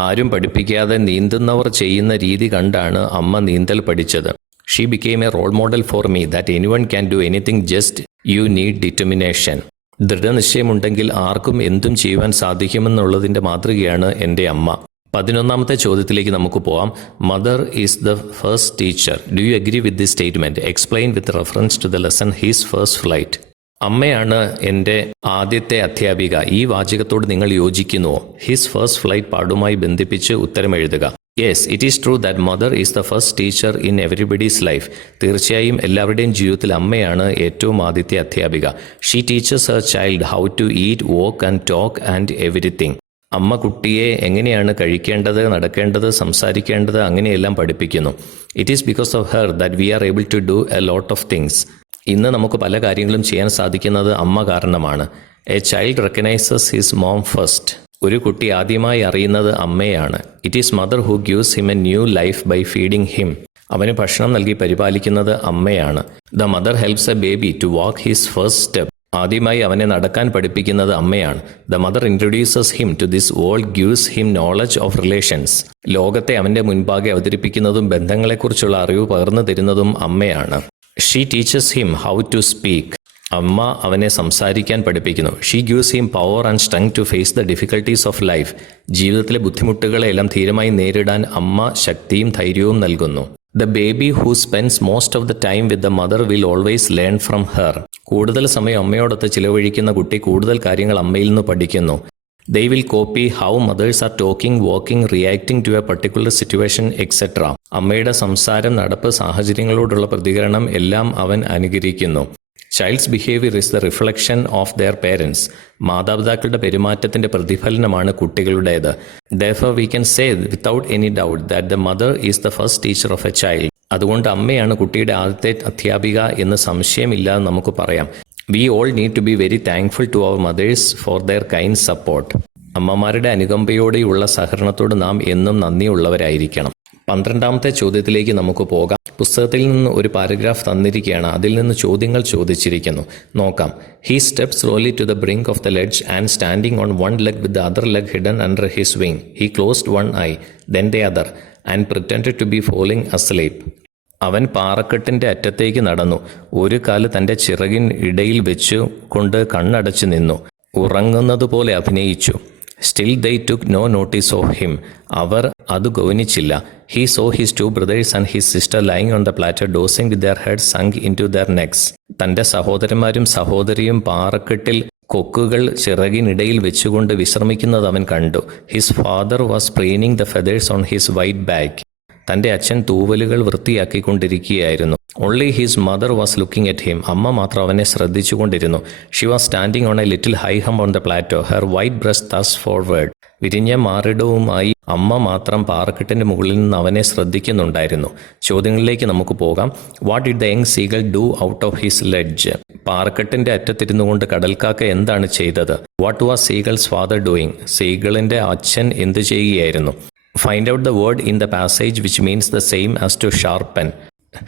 ആരും പഠിപ്പിക്കാതെ നീന്തുന്നവർ ചെയ്യുന്ന രീതി കണ്ടാണ് അമ്മ നീന്തൽ പഠിച്ചത്. She became a role model for me that anyone can do anything, just you need determination. ദൃഢനിശ്ചയമുണ്ടെങ്കിൽ ആർക്കും എന്തും ചെയ്യുവാൻ സാധിക്കുമെന്നുള്ളതിൻ്റെ മാതൃകയാണ് എൻ്റെ അമ്മ. 11ാമത്തെ ചോദ്യത്തിലേക്ക് നമുക്ക് പോവാം. Mother is the first teacher. Do you agree with this statement? Explain with reference to the lesson his first flight. അമ്മയാണ് എൻ്റെ ആദ്യത്തെ അധ്യാപിക. ഈ വാചകത്തോട് നിങ്ങൾ യോജിക്കുന്നുവോ? ഹിസ് ഫസ്റ്റ് ഫ്ലൈറ്റ് പാടുമായി ബന്ധിപ്പിച്ച് ഉത്തരം എഴുതുക. Yes, it is true that mother is the first teacher in everybody's life. തീർച്ചയായും എല്ലാവരുടെയും ജീവിതത്തിൽ അമ്മയാണ് ഏറ്റവും ആദ്യത്തെ അധ്യാപിക. She teaches her child how to eat, walk and talk and everything. അമ്മ കുട്ടിയെ എങ്ങനെയാണ് കഴിക്കേണ്ടത്, നടക്കേണ്ടത്, സംസാരിക്കേണ്ടത്, അങ്ങനെയെല്ലാം പഠിപ്പിക്കുന്നു. It is because of her that we are able to do a lot of things. ഇന്ന് നമുക്ക് പല കാര്യങ്ങളും ചെയ്യാൻ സാധിക്കുന്നത് അമ്മ കാരണമാണ്. A child recognises his mom first. ഒരു കുട്ടി ആദ്യമായി അറിയുന്നത് അമ്മയാണ്. It is mother who gives him a new life by feeding him. അവന് ഭക്ഷണം നൽകി പരിപാലിക്കുന്നത് അമ്മയാണ്. The mother helps a baby to walk his first step. ആദ്യമായി അവനെ നടക്കാൻ പഠിപ്പിക്കുന്നത് അമ്മയാണ്. The mother introduces him to this world, gives him knowledge of relations. ലോകത്തെ അവൻ്റെ മുൻപാകെ അവതരിപ്പിക്കുന്നതും ബന്ധങ്ങളെക്കുറിച്ചുള്ള അറിവ് പകർന്നു തരുന്നതും അമ്മയാണ്. She teaches him how to speak. അമ്മ അവനെ സംസാരിക്കാൻ പഠിപ്പിക്കുന്നു. She gives him power and strength to face the difficulties of life. ജീവിതത്തിലെ ബുദ്ധിമുട്ടുകളെല്ലാം ധീരമായി നേരിടാൻ അമ്മ ശക്തിയും ധൈര്യവും നൽകുന്നു. The baby who spends most of the time with the mother will always learn from her. കൂടുതൽ സമയം അമ്മയോടൊത്ത് ചിലവഴിക്കുന്ന കുട്ടി കൂടുതൽ കാര്യങ്ങൾ അമ്മയിൽ നിന്ന് പഠിക്കുന്നു. They will copy how mothers are talking, walking, reacting to a particular situation, etc. അമ്മയുടെ സംസാരം, നടപ്പ്, സാഹചര്യങ്ങളോടുള്ള പ്രതികരണം എല്ലാം അവൻ അനുകരിക്കുന്നു. Child's behaviour is the reflection of their parents. മാതാപിതാക്കളുടെ പെരുമാറ്റത്തിന്റെ പ്രതിഫലനമാണ് കുട്ടികളുടേത്. Therefore we can say without any doubt that the mother is the first teacher of a child. അതുകൊണ്ട് അമ്മയാണ് കുട്ടിയുടെ ആദ്യത്തെ അധ്യാപിക എന്ന് സംശയമില്ലാതെ നമുക്ക് പറയാം. We all need to be very thankful to our mothers for their kind support. അമ്മമാരുടെ അനുകമ്പയോടെയുള്ള സഹകരണത്തോട് നാം എന്നും നന്ദിയുള്ളവരായിരിക്കണം. 12ാമത്തെ ചോദ്യത്തിലേക്ക് നമുക്ക് പോകാം. പുസ്തകത്തിൽ നിന്ന് ഒരു പാരഗ്രാഫ് തന്നിരിക്കുകയാണ്. അതിൽ നിന്ന് ചോദ്യങ്ങൾ ചോദിച്ചിരിക്കുന്നു. നോക്കാം. He step slowly to the brink of the ledge and standing on one leg with the other leg hidden under his wing he closed one eye then the other and pretended to be falling asleep. അവൻ പാറക്കെട്ടിൻ്റെ അറ്റത്തേക്ക് നടന്നു. ഒരു കാല് തൻ്റെ ചിറകിൻ ഇടയിൽ വെച്ചു കൊണ്ട് കണ്ണടച്ചു നിന്നു. ഉറങ്ങുന്നത് പോലെ അഭിനയിച്ചു. Still they took no notice of him. അവർ അത് ഗൗനിച്ചില്ല. He saw his 2 brothers and his sister lying on the plateau dozing with their head sunk into their necks. തൻ്റെ സഹോദരന്മാരും സഹോദരിയും പാറക്കെട്ടിൽ കൊക്കുകൾ ചിറകിനിടയിൽ വെച്ചുകൊണ്ട് വിശ്രമിക്കുന്നത് അവൻ കണ്ടു. His father was preening the feathers on his white back. തൻ്റെ അച്ഛൻ തൂവലുകൾ വൃത്തിയാക്കിക്കൊണ്ടിരിക്കുകയായിരുന്നു. Only his mother was looking at him. അമ്മ മാത്രം അവനെ ശ്രദ്ധിച്ചുകൊണ്ടിരുന്നു. She was standing on a little high hum on the plateau, her white breast thrust forward. വിരിഞ്ഞ മാറിടവുമായി അമ്മ മാത്രം പാറക്കെട്ടിൻ്റെ മുകളിൽ നിന്ന് അവനെ ശ്രദ്ധിക്കുന്നുണ്ടായിരുന്നു. ചോദ്യങ്ങളിലേക്ക് നമുക്ക് പോകാം. What did the young seagull do out of his ledge? പാറക്കെട്ടിൻ്റെ അറ്റത്തിരുന്നു കൊണ്ട് കടൽക്കാക്ക എന്താണ് ചെയ്തത്? What was seagull's father doing? സീഗളിൻ്റെ അച്ഛൻ എന്ത് ചെയ്യുകയായിരുന്നു? Find out the word in the passage which means the same as to sharpen.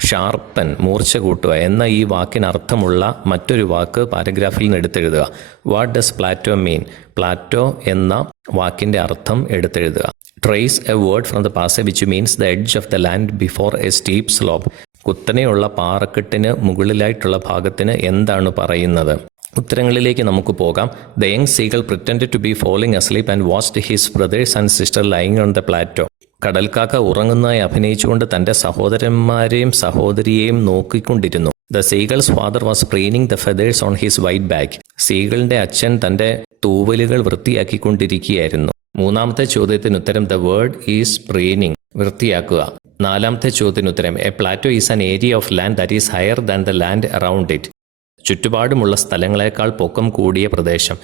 Sharpen, മൂർച്ച കൂട്ടുക എന്ന ഈ വാക്കിന് അർത്ഥമുള്ള മറ്റൊരു വാക്ക് പാരഗ്രാഫിൽ നിന്ന് എടുത്തെഴുതുക. What does plateau mean? Plateau എന്ന വാക്കിൻ്റെ അർത്ഥം എടുത്തെഴുതുക. Trace a word from the passage which means the edge of the land before a steep slope. കുത്തനെയുള്ള പാറക്കെട്ടിന് മുകളിലായിട്ടുള്ള ഭാഗത്തിന് എന്താണ് പറയുന്നത്? ഉത്തരങ്ങളിലേക്ക് നമുക്ക് പോകാം. The young seagull pretended to be falling asleep and watched his brothers and sister lying on the plateau. കടൽക്കാക്ക ഉറങ്ങുന്നതായി അഭിനയിച്ചുകൊണ്ട് തൻ്റെ സഹോദരന്മാരെയും സഹോദരിയെയും നോക്കിക്കൊണ്ടിരുന്നു. The seagull's father was preening the feathers on his white back. സീഗളിൻ്റെ അച്ഛൻ തൻ്റെ തൂവലുകൾ വൃത്തിയാക്കിക്കൊണ്ടിരിക്കുകയായിരുന്നു. 3ാമത്തെ ചോദ്യത്തിന് ഉത്തരം ദ വേർഡ് ഈസ് പ്രീനിങ്, വൃത്തിയാക്കുക. 4ാമത്തെ ചോദ്യത്തിന് ഉത്തരം A Plato is an area of land that is higher than the land around it. ചുറ്റുപാടുമുള്ള സ്ഥലങ്ങളെക്കാൾ പൊക്കം കൂടിയ പ്രദേശം.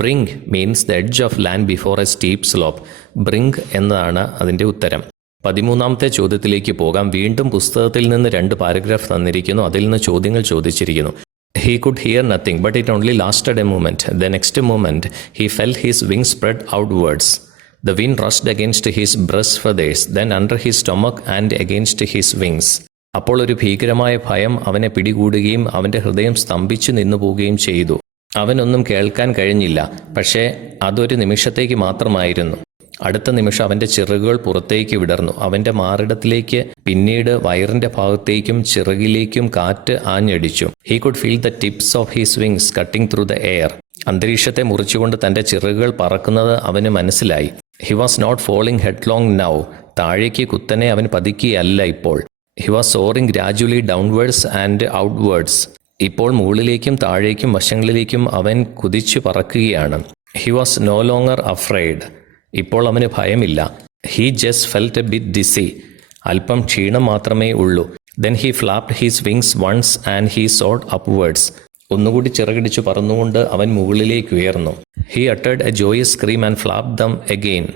Brink means the edge of land before a steep slope. Brink എന്നതാണ് അതിൻ്റെ ഉത്തരം. 13ാമത്തെ ചോദ്യത്തിലേക്ക് പോകാം. വീണ്ടും പുസ്തകത്തിൽ നിന്ന് 2 പാരഗ്രാഫ് തന്നിരിക്കുന്നു. അതിൽ നിന്ന് ചോദ്യങ്ങൾ ചോദിച്ചിരിക്കുന്നു. He could hear nothing, but it only lasted a moment. The next moment, he felt his wings spread outwards. The wind rushed against his breast feathers, then under his stomach and against his wings. അപ്പോൾ ഒരു ഭീകരമായ ഭയം അവനെ പിടികൂടുകയും അവൻ്റെ ഹൃദയം സ്തംഭിച്ചു നിന്നുപോവുകയും ചെയ്തു. അവനൊന്നും കേൾക്കാൻ കഴിഞ്ഞില്ല. പക്ഷേ അതൊരു നിമിഷത്തേക്ക് മാത്രമായിരുന്നു. അടുത്ത നിമിഷം അവൻ്റെ ചിറകുകൾ പുറത്തേക്ക് വിടർന്നു. അവൻ്റെ മാറിടത്തിലേക്ക്, പിന്നീട് വയറിൻ്റെ ഭാഗത്തേക്കും ചിറകിലേക്കും കാറ്റ് ആഞ്ഞടിച്ചു. He could feel the tips of his wings cutting through the air. അന്തരീക്ഷത്തെ മുറിച്ചുകൊണ്ട് തൻ്റെ ചിറകുകൾ പറക്കുന്നത് അവന് മനസ്സിലായി. He was not falling headlong now. താഴേക്ക് കുത്തനെ അവൻ പതിക്കുകയല്ല ഇപ്പോൾ. He was soaring gradually downwards and outwards. ഇപ്പോൾ മുകളിലേക്കും താഴേക്കും വശങ്ങളിലേക്കും അവൻ കുതിച്ചു പറക്കുകയാണ്. He was no longer afraid. ഇപ്പോൾ അവന് ഭയമില്ല. He just felt a bit dizzy. അല്പം ക്ഷീണം മാത്രമേ ഉള്ളൂ. Then he flapped his wings once and he soared upwards. ഒന്നുകൂടി ചിറകടിച്ചു പറന്നുകൊണ്ട് അവൻ മുകളിലേക്ക് ഉയർന്നു. He uttered a joyous scream and flap them again.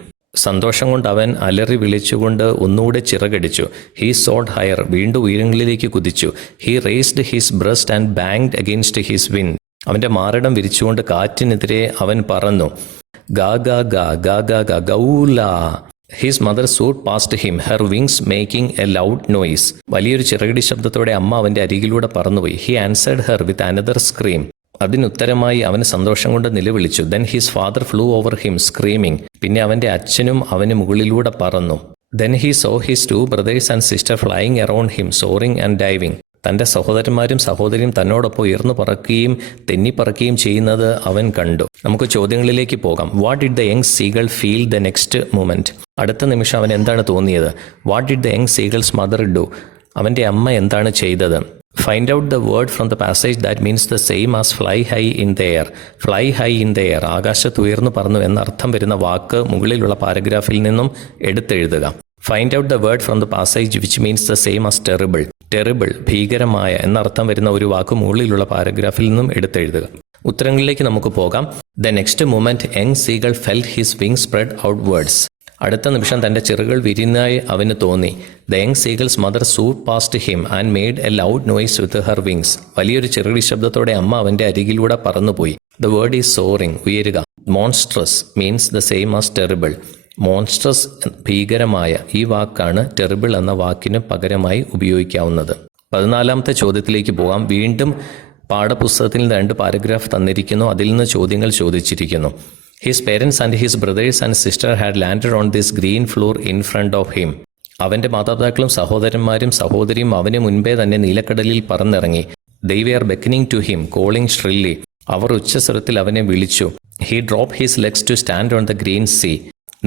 സന്തോഷം കൊണ്ട് അവൻ അലറി വിളിച്ചുകൊണ്ട് ഒന്നുകൂടെ ചിറകടിച്ചു. He സോഡ് higher. വീണ്ടും ഉയരങ്ങളിലേക്ക് കുതിച്ചു. He raised his breast and banked against his wind. അവൻ്റെ മാറിടം വിരിച്ചുകൊണ്ട് കാറ്റിനെതിരെ അവൻ പറന്നു. ഗാ ഗാ ഗാ ഗാ ഗാ ഗാ ഗൗല. His mother swooped past him, her wings making a loud noise. വലിയൊരു ചിറകടി ശബ്ദത്തോടെ അമ്മ അവൻ്റെ അരികിലൂടെ പറന്നുപോയി. He answered her with another scream. അതിനുത്തരമായി അവൻ സന്തോഷം കൊണ്ട് നിലവിളിച്ചു. Then his father flew over him screaming. പിന്നെ അവൻ്റെ അച്ഛനും അവന് മുകളിലൂടെ പറന്നു. Then he saw his 2 brothers and sister flying around him soaring and diving. തൻ്റെ സഹോദരന്മാരും സഹോദരിയും തന്നോടൊപ്പം ഉയർന്നു പറക്കുകയും തെന്നിപ്പറക്കുകയും ചെയ്യുന്നത് അവൻ കണ്ടു. നമുക്ക് ചോദ്യങ്ങളിലേക്ക് പോകാം. What did the young seagull feel the next moment? അടുത്ത നിമിഷം അവൻ എന്താണ് തോന്നിയത്? What did the young seagull's mother do? അവൻ്റെ അമ്മ എന്താണ് ചെയ്തത്? Find out the word from the passage that means the same as fly high in the air. Fly high in the air, ആകാശത്ത് ഉയർന്നു പറന്നു എന്നർത്ഥം വരുന്ന വാക്ക് മുകളിലുള്ള പാരഗ്രാഫിൽ നിന്നും എടുത്തെഴുതുക. Find out the word from the passage which means the same as terrible. Terrible, ഭീകരമായ എന്നർത്ഥം വരുന്ന ഒരു വാക്ക് മുകളിലുള്ള പാരഗ്രാഫിൽ നിന്നും എടുത്തെഴുതുക. ഉത്തരങ്ങളിലേക്ക് നമുക്ക് പോകാം. The next moment young seagull felt his wing spread outwards. അടുത്ത നിമിഷം തൻ്റെ ചിറകുകൾ വിരിഞ്ഞായി അവന് തോന്നി. ദ യങ് സീഗൾസ് മദർ സൂ past him and made a loud noise with her wings. വലിയൊരു ചിറകടി ശബ്ദത്തോടെ അമ്മ അവൻ്റെ അരികിലൂടെ പറന്നുപോയി. ദ വേർഡ് ഈസ് സോറിങ്, ഉയരുക. Monstrous means the same as terrible. Monstrous, ഭീകരമായ, ഈ വാക്കാണ് ടെറിബിൾ എന്ന വാക്കിന് പകരമായി ഉപയോഗിക്കാവുന്നത്. 14ാമത്തെ ചോദ്യത്തിലേക്ക് പോകാം. വീണ്ടും പാഠപുസ്തകത്തിൽ 2 പാരഗ്രാഫ് തന്നിരിക്കുന്നു. അതിൽ നിന്ന് ചോദ്യങ്ങൾ ചോദിച്ചിരിക്കുന്നു. His parents and his brothers and sister had landed on this green floor in front of him. അവൻ്റെ മാതാപിതാക്കളും സഹോദരന്മാരും സഹോദരിയും അവന് മുൻപേ തന്നെ നീലക്കടലിൽ പറന്നിറങ്ങി. They were beckoning to him, calling shrilly. അവർ ഉച്ചസ്വരത്തിൽ അവനെ വിളിച്ചു. He drop his legs to stand on the green sea.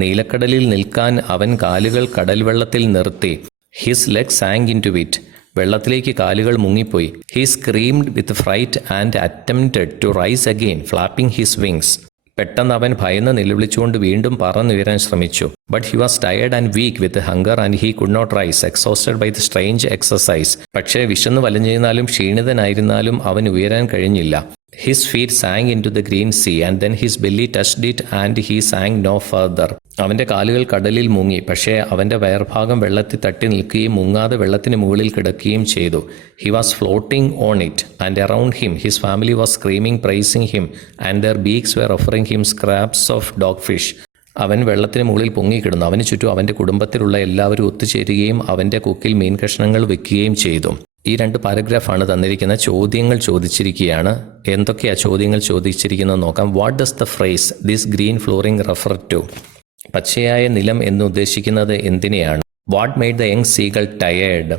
നീലക്കടലിൽ നിൽക്കാൻ അവൻ കാലുകൾ കടൽ വെള്ളത്തിൽ നിർത്തി. His leg sank into it. വെള്ളത്തിലേക്ക് കാലുകൾ മുങ്ങിപ്പോയി. He screamed with fright and attempted to rise again, flapping his wings. പെട്ടെന്ന് അവൻ ഭയന്ന് നിലവിളിച്ചുകൊണ്ട് വീണ്ടും പറന്നുയരാൻ ശ്രമിച്ചു. But he was tired and weak with hunger and he could not rise, exhausted by the strange exercise. പക്ഷേ വിശന്നു വലഞ്ഞിരുന്നാലും ക്ഷീണിതനായിരുന്നാലും അവൻ ഉയരാൻ കഴിഞ്ഞില്ല. His feet sank in to the green sea and then his belly touched it and he sank no further. അവൻ്റെ കാലുകൾ കടലിൽ മുങ്ങി, പക്ഷേ അവൻ്റെ വയർഭാഗം വെള്ളത്തിൽ തട്ടി നിൽക്കുകയും മുങ്ങാതെ വെള്ളത്തിന് മുകളിൽ കിടക്കുകയും ചെയ്തു. He was floating on it and around him his family was screaming praising him and their beaks were offering him scraps of dog fish. അവൻ വെള്ളത്തിന് മുകളിൽ പൊങ്ങിക്കിടന്നു. അവന് ചുറ്റും അവൻ്റെ കുടുംബത്തിലുള്ള എല്ലാവരും ഒത്തുചേരുകയും അവൻ്റെ കൊക്കിൽ മീൻ കഷ്ണങ്ങൾ വെക്കുകയും ചെയ്തു. ഈ 2 പാരഗ്രാഫാണ് തന്നിരിക്കുന്ന. ചോദ്യങ്ങൾ ചോദിച്ചിരിക്കുകയാണ്. എന്തൊക്കെയാ ചോദ്യങ്ങൾ ചോദിച്ചിരിക്കുന്നത് നോക്കാം. What does the phrase this green flooring refer to? പച്ചയായ നിലം എന്ന് ഉദ്ദേശിക്കുന്നത് എന്തിനെയാണ്? What made the young seagull tired?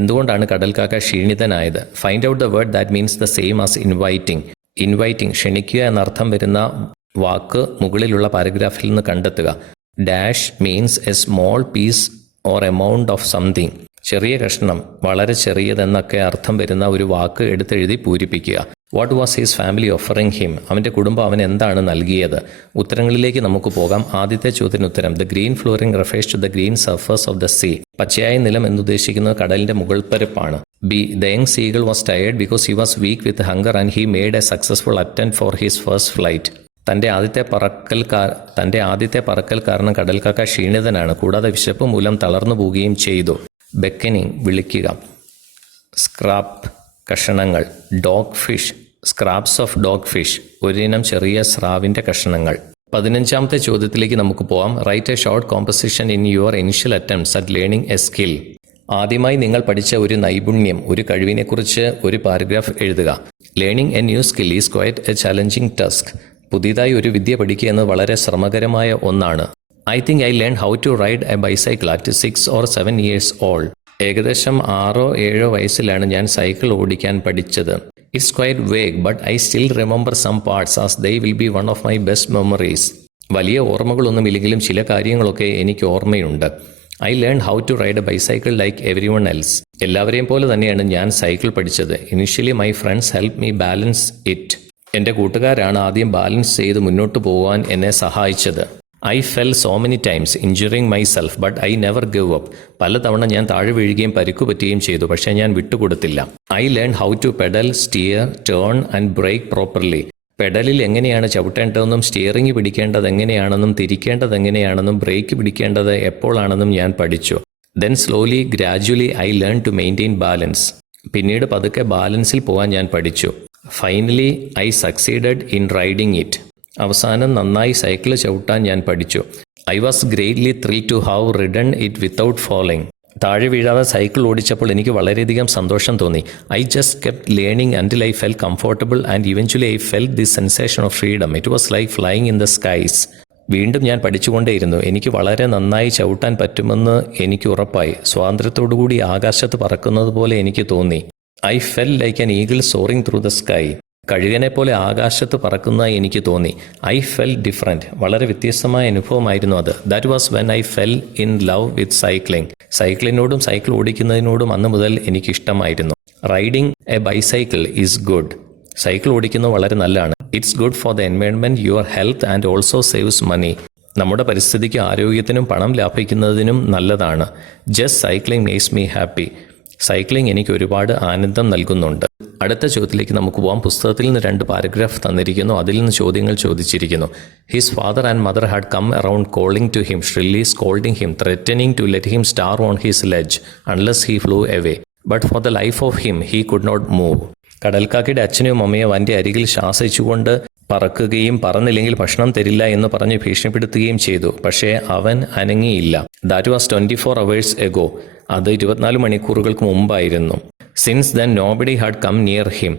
എന്തുകൊണ്ടാണ് കടൽക്കാക്ക ക്ഷീണിതനായത്? Find out the word that means the same as inviting. Inviting, ക്ഷണിക്കുക എന്നർത്ഥം വരുന്ന വാക്ക് മുകളിലുള്ള പാരഗ്രാഫിൽ നിന്ന് കണ്ടെത്തുക. Dash means a small piece or amount of something. ചെറിയ കഷ്ണം, വളരെ ചെറിയതെന്നൊക്കെ അർത്ഥം വരുന്ന ഒരു വാക്ക് എടുത്തെഴുതി പൂരിപ്പിക്കുക. What was his family offering him? അവൻ്റെ കുടുംബം അവൻ എന്താണ് നൽകിയത്? ഉത്തരങ്ങളിലേക്ക് നമുക്ക് പോകാം. ആദ്യത്തെ ചോദ്യത്തിന് ഉത്തരം. The green flooring refers to the green surface of the sea. പച്ചയായ നിലം എന്നുദ്ദേശിക്കുന്നത് കടലിന്റെ മുകൾപ്പരപ്പാണ്. B. The young seagull was tired because he was weak with hunger and he made a successful attempt for his first flight. തൻ്റെ ആദ്യത്തെ പറക്കൽ കാരണം കടൽക്കാക്ക ക്ഷീണിതനാണ്, കൂടാതെ വിശപ്പ് മൂലം തളർന്നു പോവുകയും ചെയ്തു. ബെക്കനിങ്, വിളിക്കുക. സ്ക്രാപ്പ്, കഷണങ്ങൾ. Dogfish, scraps of dog fish, ഒരിനം ചെറിയ സ്രാവിൻ്റെ കഷണങ്ങൾ. 15ാമത്തെ ചോദ്യത്തിലേക്ക് നമുക്ക് പോകാം. Write a short composition in your initial attempts at learning a skill. ആദ്യമായി നിങ്ങൾ പഠിച്ച ഒരു നൈപുണ്യം, ഒരു കഴിവിനെക്കുറിച്ച് ഒരു പാരഗ്രാഫ് എഴുതുക. Learning a new skill is quite a challenging task. പുതിയതായി ഒരു വിദ്യ പഠിക്കുക എന്നത് വളരെ ശ്രമകരമായ ഒന്നാണ്. I think I learn how to ride a bicycle at 6 or 7 years old. ഏകദേശം 6 or 7 വയസ്സിലാണ് ഞാൻ സൈക്കിൾ ഓടിക്കാൻ പഠിച്ചത്. It's quite vague but I still remember some parts as they will be one of my best memories. വലിയ ഓർമ്മകളൊന്നുമില്ലെങ്കിലും ചില കാര്യങ്ങളൊക്കെ എനിക്ക് ഓർമ്മയുണ്ട്. I learn how to ride a bicycle like everyone else. എല്ലാവരെയും പോലെ തന്നെയാണ് ഞാൻ സൈക്കിൾ പഠിച്ചത്. Initially my friends help me balance it. എൻ്റെ കൂട്ടുകാരാണ് ആദ്യം ബാലൻസ് ചെയ്ത് മുന്നോട്ട് പോകാൻ എന്നെ സഹായിച്ചത്. I fell so many times injuring myself but I never give up. പലതവണ ഞാൻ താഴെ വീഴുകയും പരിക്കുപറ്റുകയും ചെയ്തു, പക്ഷേ ഞാൻ വിട്ടുകൊടുത്തില്ല. I learn how to pedal, steer, turn and brake properly. പെഡലിൽ എങ്ങനെയാണ് ചവിട്ടേണ്ടതെന്നും സ്റ്റിയറിംഗ് പിടിക്കേണ്ടത് എങ്ങനെയാണെന്നും തിരിക്കേണ്ടത് എങ്ങനെയാണെന്നും ബ്രേക്ക് പിടിക്കേണ്ടത് എപ്പോഴാണെന്നും ഞാൻ പഠിച്ചു. Then slowly gradually I learn to maintain balance. പിന്നീട് പതുക്കെ ബാലൻസിൽ പോകാൻ ഞാൻ പഠിച്ചു. Finally I succeeded in riding it. അവസാനം നന്നായി സൈക്കിൾ ചവിട്ടാൻ ഞാൻ പഠിച്ചു. I was greatly thrill to have ridden it without falling. താഴെ വീഴാതെ സൈക്കിൾ ഓടിച്ചപ്പോൾ എനിക്ക് വളരെയധികം സന്തോഷം തോന്നി. I just kept learning until I fell comfortable and eventually I felt the sensation of freedom. It was like flying in the skies. വീണ്ടും ഞാൻ പഠിച്ചുകൊണ്ടേയിരുന്നു. എനിക്ക് വളരെ നന്നായി ചവിട്ടാൻ പറ്റുമെന്ന് എനിക്ക് ഉറപ്പായി. സ്വാതന്ത്ര്യത്തോടുകൂടി ആകാശത്ത് പറക്കുന്നത് പോലെ എനിക്ക് തോന്നി. I felt like an eagle soaring through the sky. കഴുകനെ പോലെ ആകാശത്ത് പറക്കുന്നതായി എനിക്ക് തോന്നി. I felt different. വളരെ വ്യത്യസ്തമായ അനുഭവമായിരുന്നു അത്. That was when I fell in love with cycling. സൈക്കിളിനോടും സൈക്കിൾ ഓടിക്കുന്നതിനോടും അന്ന് മുതൽ എനിക്കിഷ്ടമായിരുന്നു. Riding a bicycle is good. സൈക്കിൾ ഓടിക്കുന്നത് വളരെ നല്ലതാണ്. It's good for the environment, your health and also saves money. നമ്മുടെ പരിസ്ഥിതിക്ക്, ആരോഗ്യത്തിനും പണം ലാഭിക്കുന്നതിനും നല്ലതാണ്. Just cycling makes me happy. Cycling എനിക്ക് ഒരുപാട് ആനന്ദം നൽകുന്നുണ്ട്. അടുത്ത ചോദ്യത്തിലേക്ക് നമുക്ക് പോകാം. പുസ്തകത്തിൽ നിന്ന് 2 പാരഗ്രാഫ് തന്നിരിക്കുന്നു. അതിൽ നിന്ന് ചോദ്യങ്ങൾ ചോദിച്ചിരിക്കുന്നു. His father and mother had come around calling to him, shrilly scolding him, threatening to let him starve on his ledge unless he flew away. But for the life of him he could not move. കടൽക്കാക്കയുടെ അച്ഛനും അമ്മയും അവൻ്റെ അരികിൽ ശാസിച്ചുകൊണ്ട് പറക്കുകയും പറന്നില്ലെങ്കിൽ ഭക്ഷണം തരില്ല എന്ന് പറഞ്ഞ് ഭീഷണിപ്പെടുത്തുകയും ചെയ്തു. പക്ഷേ അവൻ അനങ്ങിയില്ല. That was 24 hours ago. അത് 24 മണിക്കൂറുകൾക്ക് മുമ്പായിരുന്നു. Since then nobody had come near him.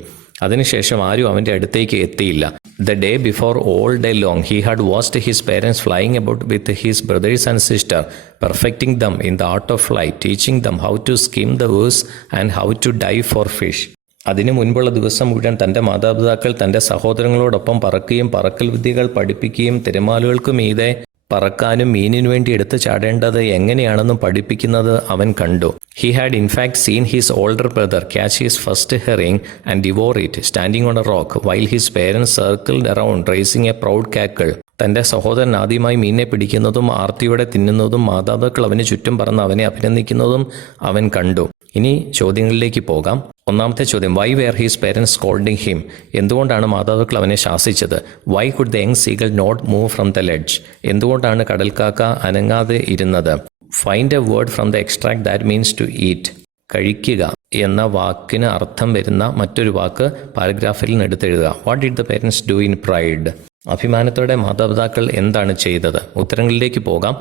അതിനുശേഷം ആരും അവൻ്റെ അടുത്തേക്ക് എത്തിയില്ല. The day before all day long he had watched his parents flying about with his brothers and sister, perfecting them in the art of flight, teaching them how to skim the waves and how to dive for fish. അതിനു മുൻപുള്ള ദിവസം മുഴുവൻ തൻ്റെ മാതാപിതാക്കൾ തൻ്റെ സഹോദരങ്ങളോടൊപ്പം പറക്കുകയും പറക്കൽ വിദ്യകൾ പഠിപ്പിക്കുകയും തിരമാലകൾക്ക് മീതെ പറക്കാനും മീനിനു വേണ്ടി എടുത്തു ചാടേണ്ടത് എങ്ങനെയാണെന്നും പഠിപ്പിക്കുന്നത് അവൻ കണ്ടു. He had in fact seen his older brother catch his first herring and devour it standing on a rock while his parents circled around raising a proud cackle. തൻ്റെ സഹോദരൻ ആദ്യമായി മീനിനെ പിടിക്കുന്നതും ആർത്തിയോടെ തിന്നുന്നതും മാതാപിതാക്കൾ അവന് ചുറ്റും പറന്ന് അവനെ അഭിനന്ദിക്കുന്നതും അവൻ കണ്ടു. ഇനി ചോദ്യങ്ങളിലേക്ക് പോകാം. ഒന്നാമത്തെ ചോദ്യം, why were his parents scolding him? എന്തുകൊണ്ടാണ് മാതാപിതാക്കൾ അവനെ ശാസിച്ചത്? Why could the young seagull not move from the ledge? എന്തുകൊണ്ടാണ് കടൽക്കാക്ക അനങ്ങാതെ ഇരുന്നത്? Find a word from the extract that means to eat. കഴിക്കുക എന്ന വാക്കിന് അർത്ഥം വരുന്ന മറ്റൊരു വാക്ക് പാരഗ്രാഫിൽ നിന്ന് എടുത്തെഴുതുക. What did the parents do in pride? അഭിമാനത്തോടെ മാതാപിതാക്കൾ എന്താണ് ചെയ്തത്? ഉത്തരങ്ങളിലേക്ക് പോകാം.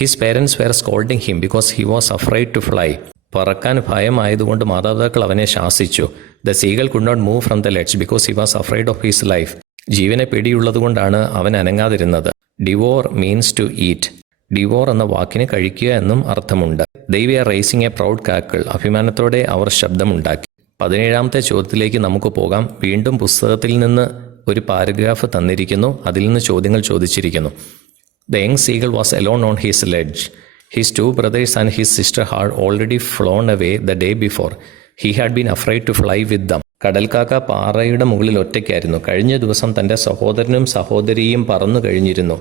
His parents were scolding him because he was afraid to fly. പറക്കാൻ ഭയമായതുകൊണ്ട് മാതാപിതാക്കൾ അവനെ ശാസിച്ചു. The seagull could not move from the ledge because he was afraid of his life. ജീവനെ പേടിയുള്ളതുകൊണ്ടാണ് അവൻ അനങ്ങാതിരുന്നത്. Devour means to eat. Devour എന്ന വാക്കിന് കഴിക്കുക എന്നും അർത്ഥമുണ്ട്. They were raising a proud cackle. അഭിമാനത്തോടെ അവർ ശബ്ദമുണ്ടാക്കി. 17ാമത്തെ ചോദ്യത്തിലേക്ക് നമുക്ക് പോകാം. വീണ്ടും പുസ്തകത്തിൽ നിന്ന് ഒരു പാരഗ്രാഫ് തന്നിരിക്കുന്നു. അതിൽ നിന്ന് ചോദ്യങ്ങൾ ചോദിച്ചിരിക്കുന്നു. The young seagull was alone on his ledge. His 2 brothers and his sister had already flown away the day before. He had been afraid to fly with them. കടൽക്കാക്ക പാറയുടെ മുകളിൽ ഒറ്റയ്ക്കായിരുന്നു. കഴിഞ്ഞ ദിവസം തൻ്റെ സഹോദരനും സഹോദരിയും പറന്നു കഴിഞ്ഞിരുന്നു.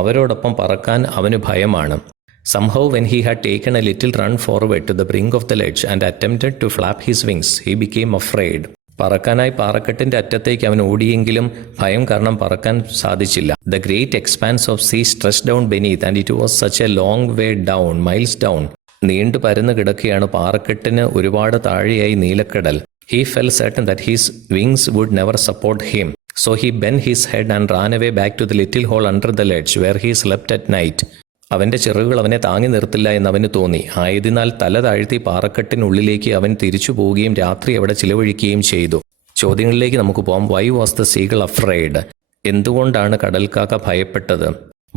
അവരോടൊപ്പം പറക്കാൻ അവന് ഭയമാണ്. Somehow when he had taken a little run forward to the brink of the ledge and attempted to flap his wings, he became afraid. പറക്കാനായി പാറക്കെട്ടിന്റെ അറ്റത്തേക്ക് അവൻ ഓടിയെങ്കിലും ഭയം കാരണം പറക്കാൻ സാധിച്ചില്ല. The great expanse of sea stretched down beneath and it was such a long way down, miles down. നീണ്ടു പരന്നു കിടക്കുകയാണ് പാറക്കെട്ടിന് ഒരുപാട് താഴെയായി നീലക്കടൽ. He felt certain that his wings would never support him. So he bend his head and ran away back to the little hole under the ledge where he slept at night. അവൻ്റെ ചിറകുകൾ അവനെ താങ്ങി നിർത്തില്ല എന്നവന് തോന്നി. ആയതിനാൽ തല താഴ്ത്തി പാറക്കെട്ടിനുള്ളിലേക്ക് അവൻ തിരിച്ചു പോവുകയും രാത്രി അവിടെ ചിലവഴിക്കുകയും ചെയ്തു. ചോദ്യങ്ങളിലേക്ക് നമുക്ക് പോകാം. Why was the seagull afraid? എന്തുകൊണ്ടാണ് കടൽക്കാക്ക ഭയപ്പെട്ടത്?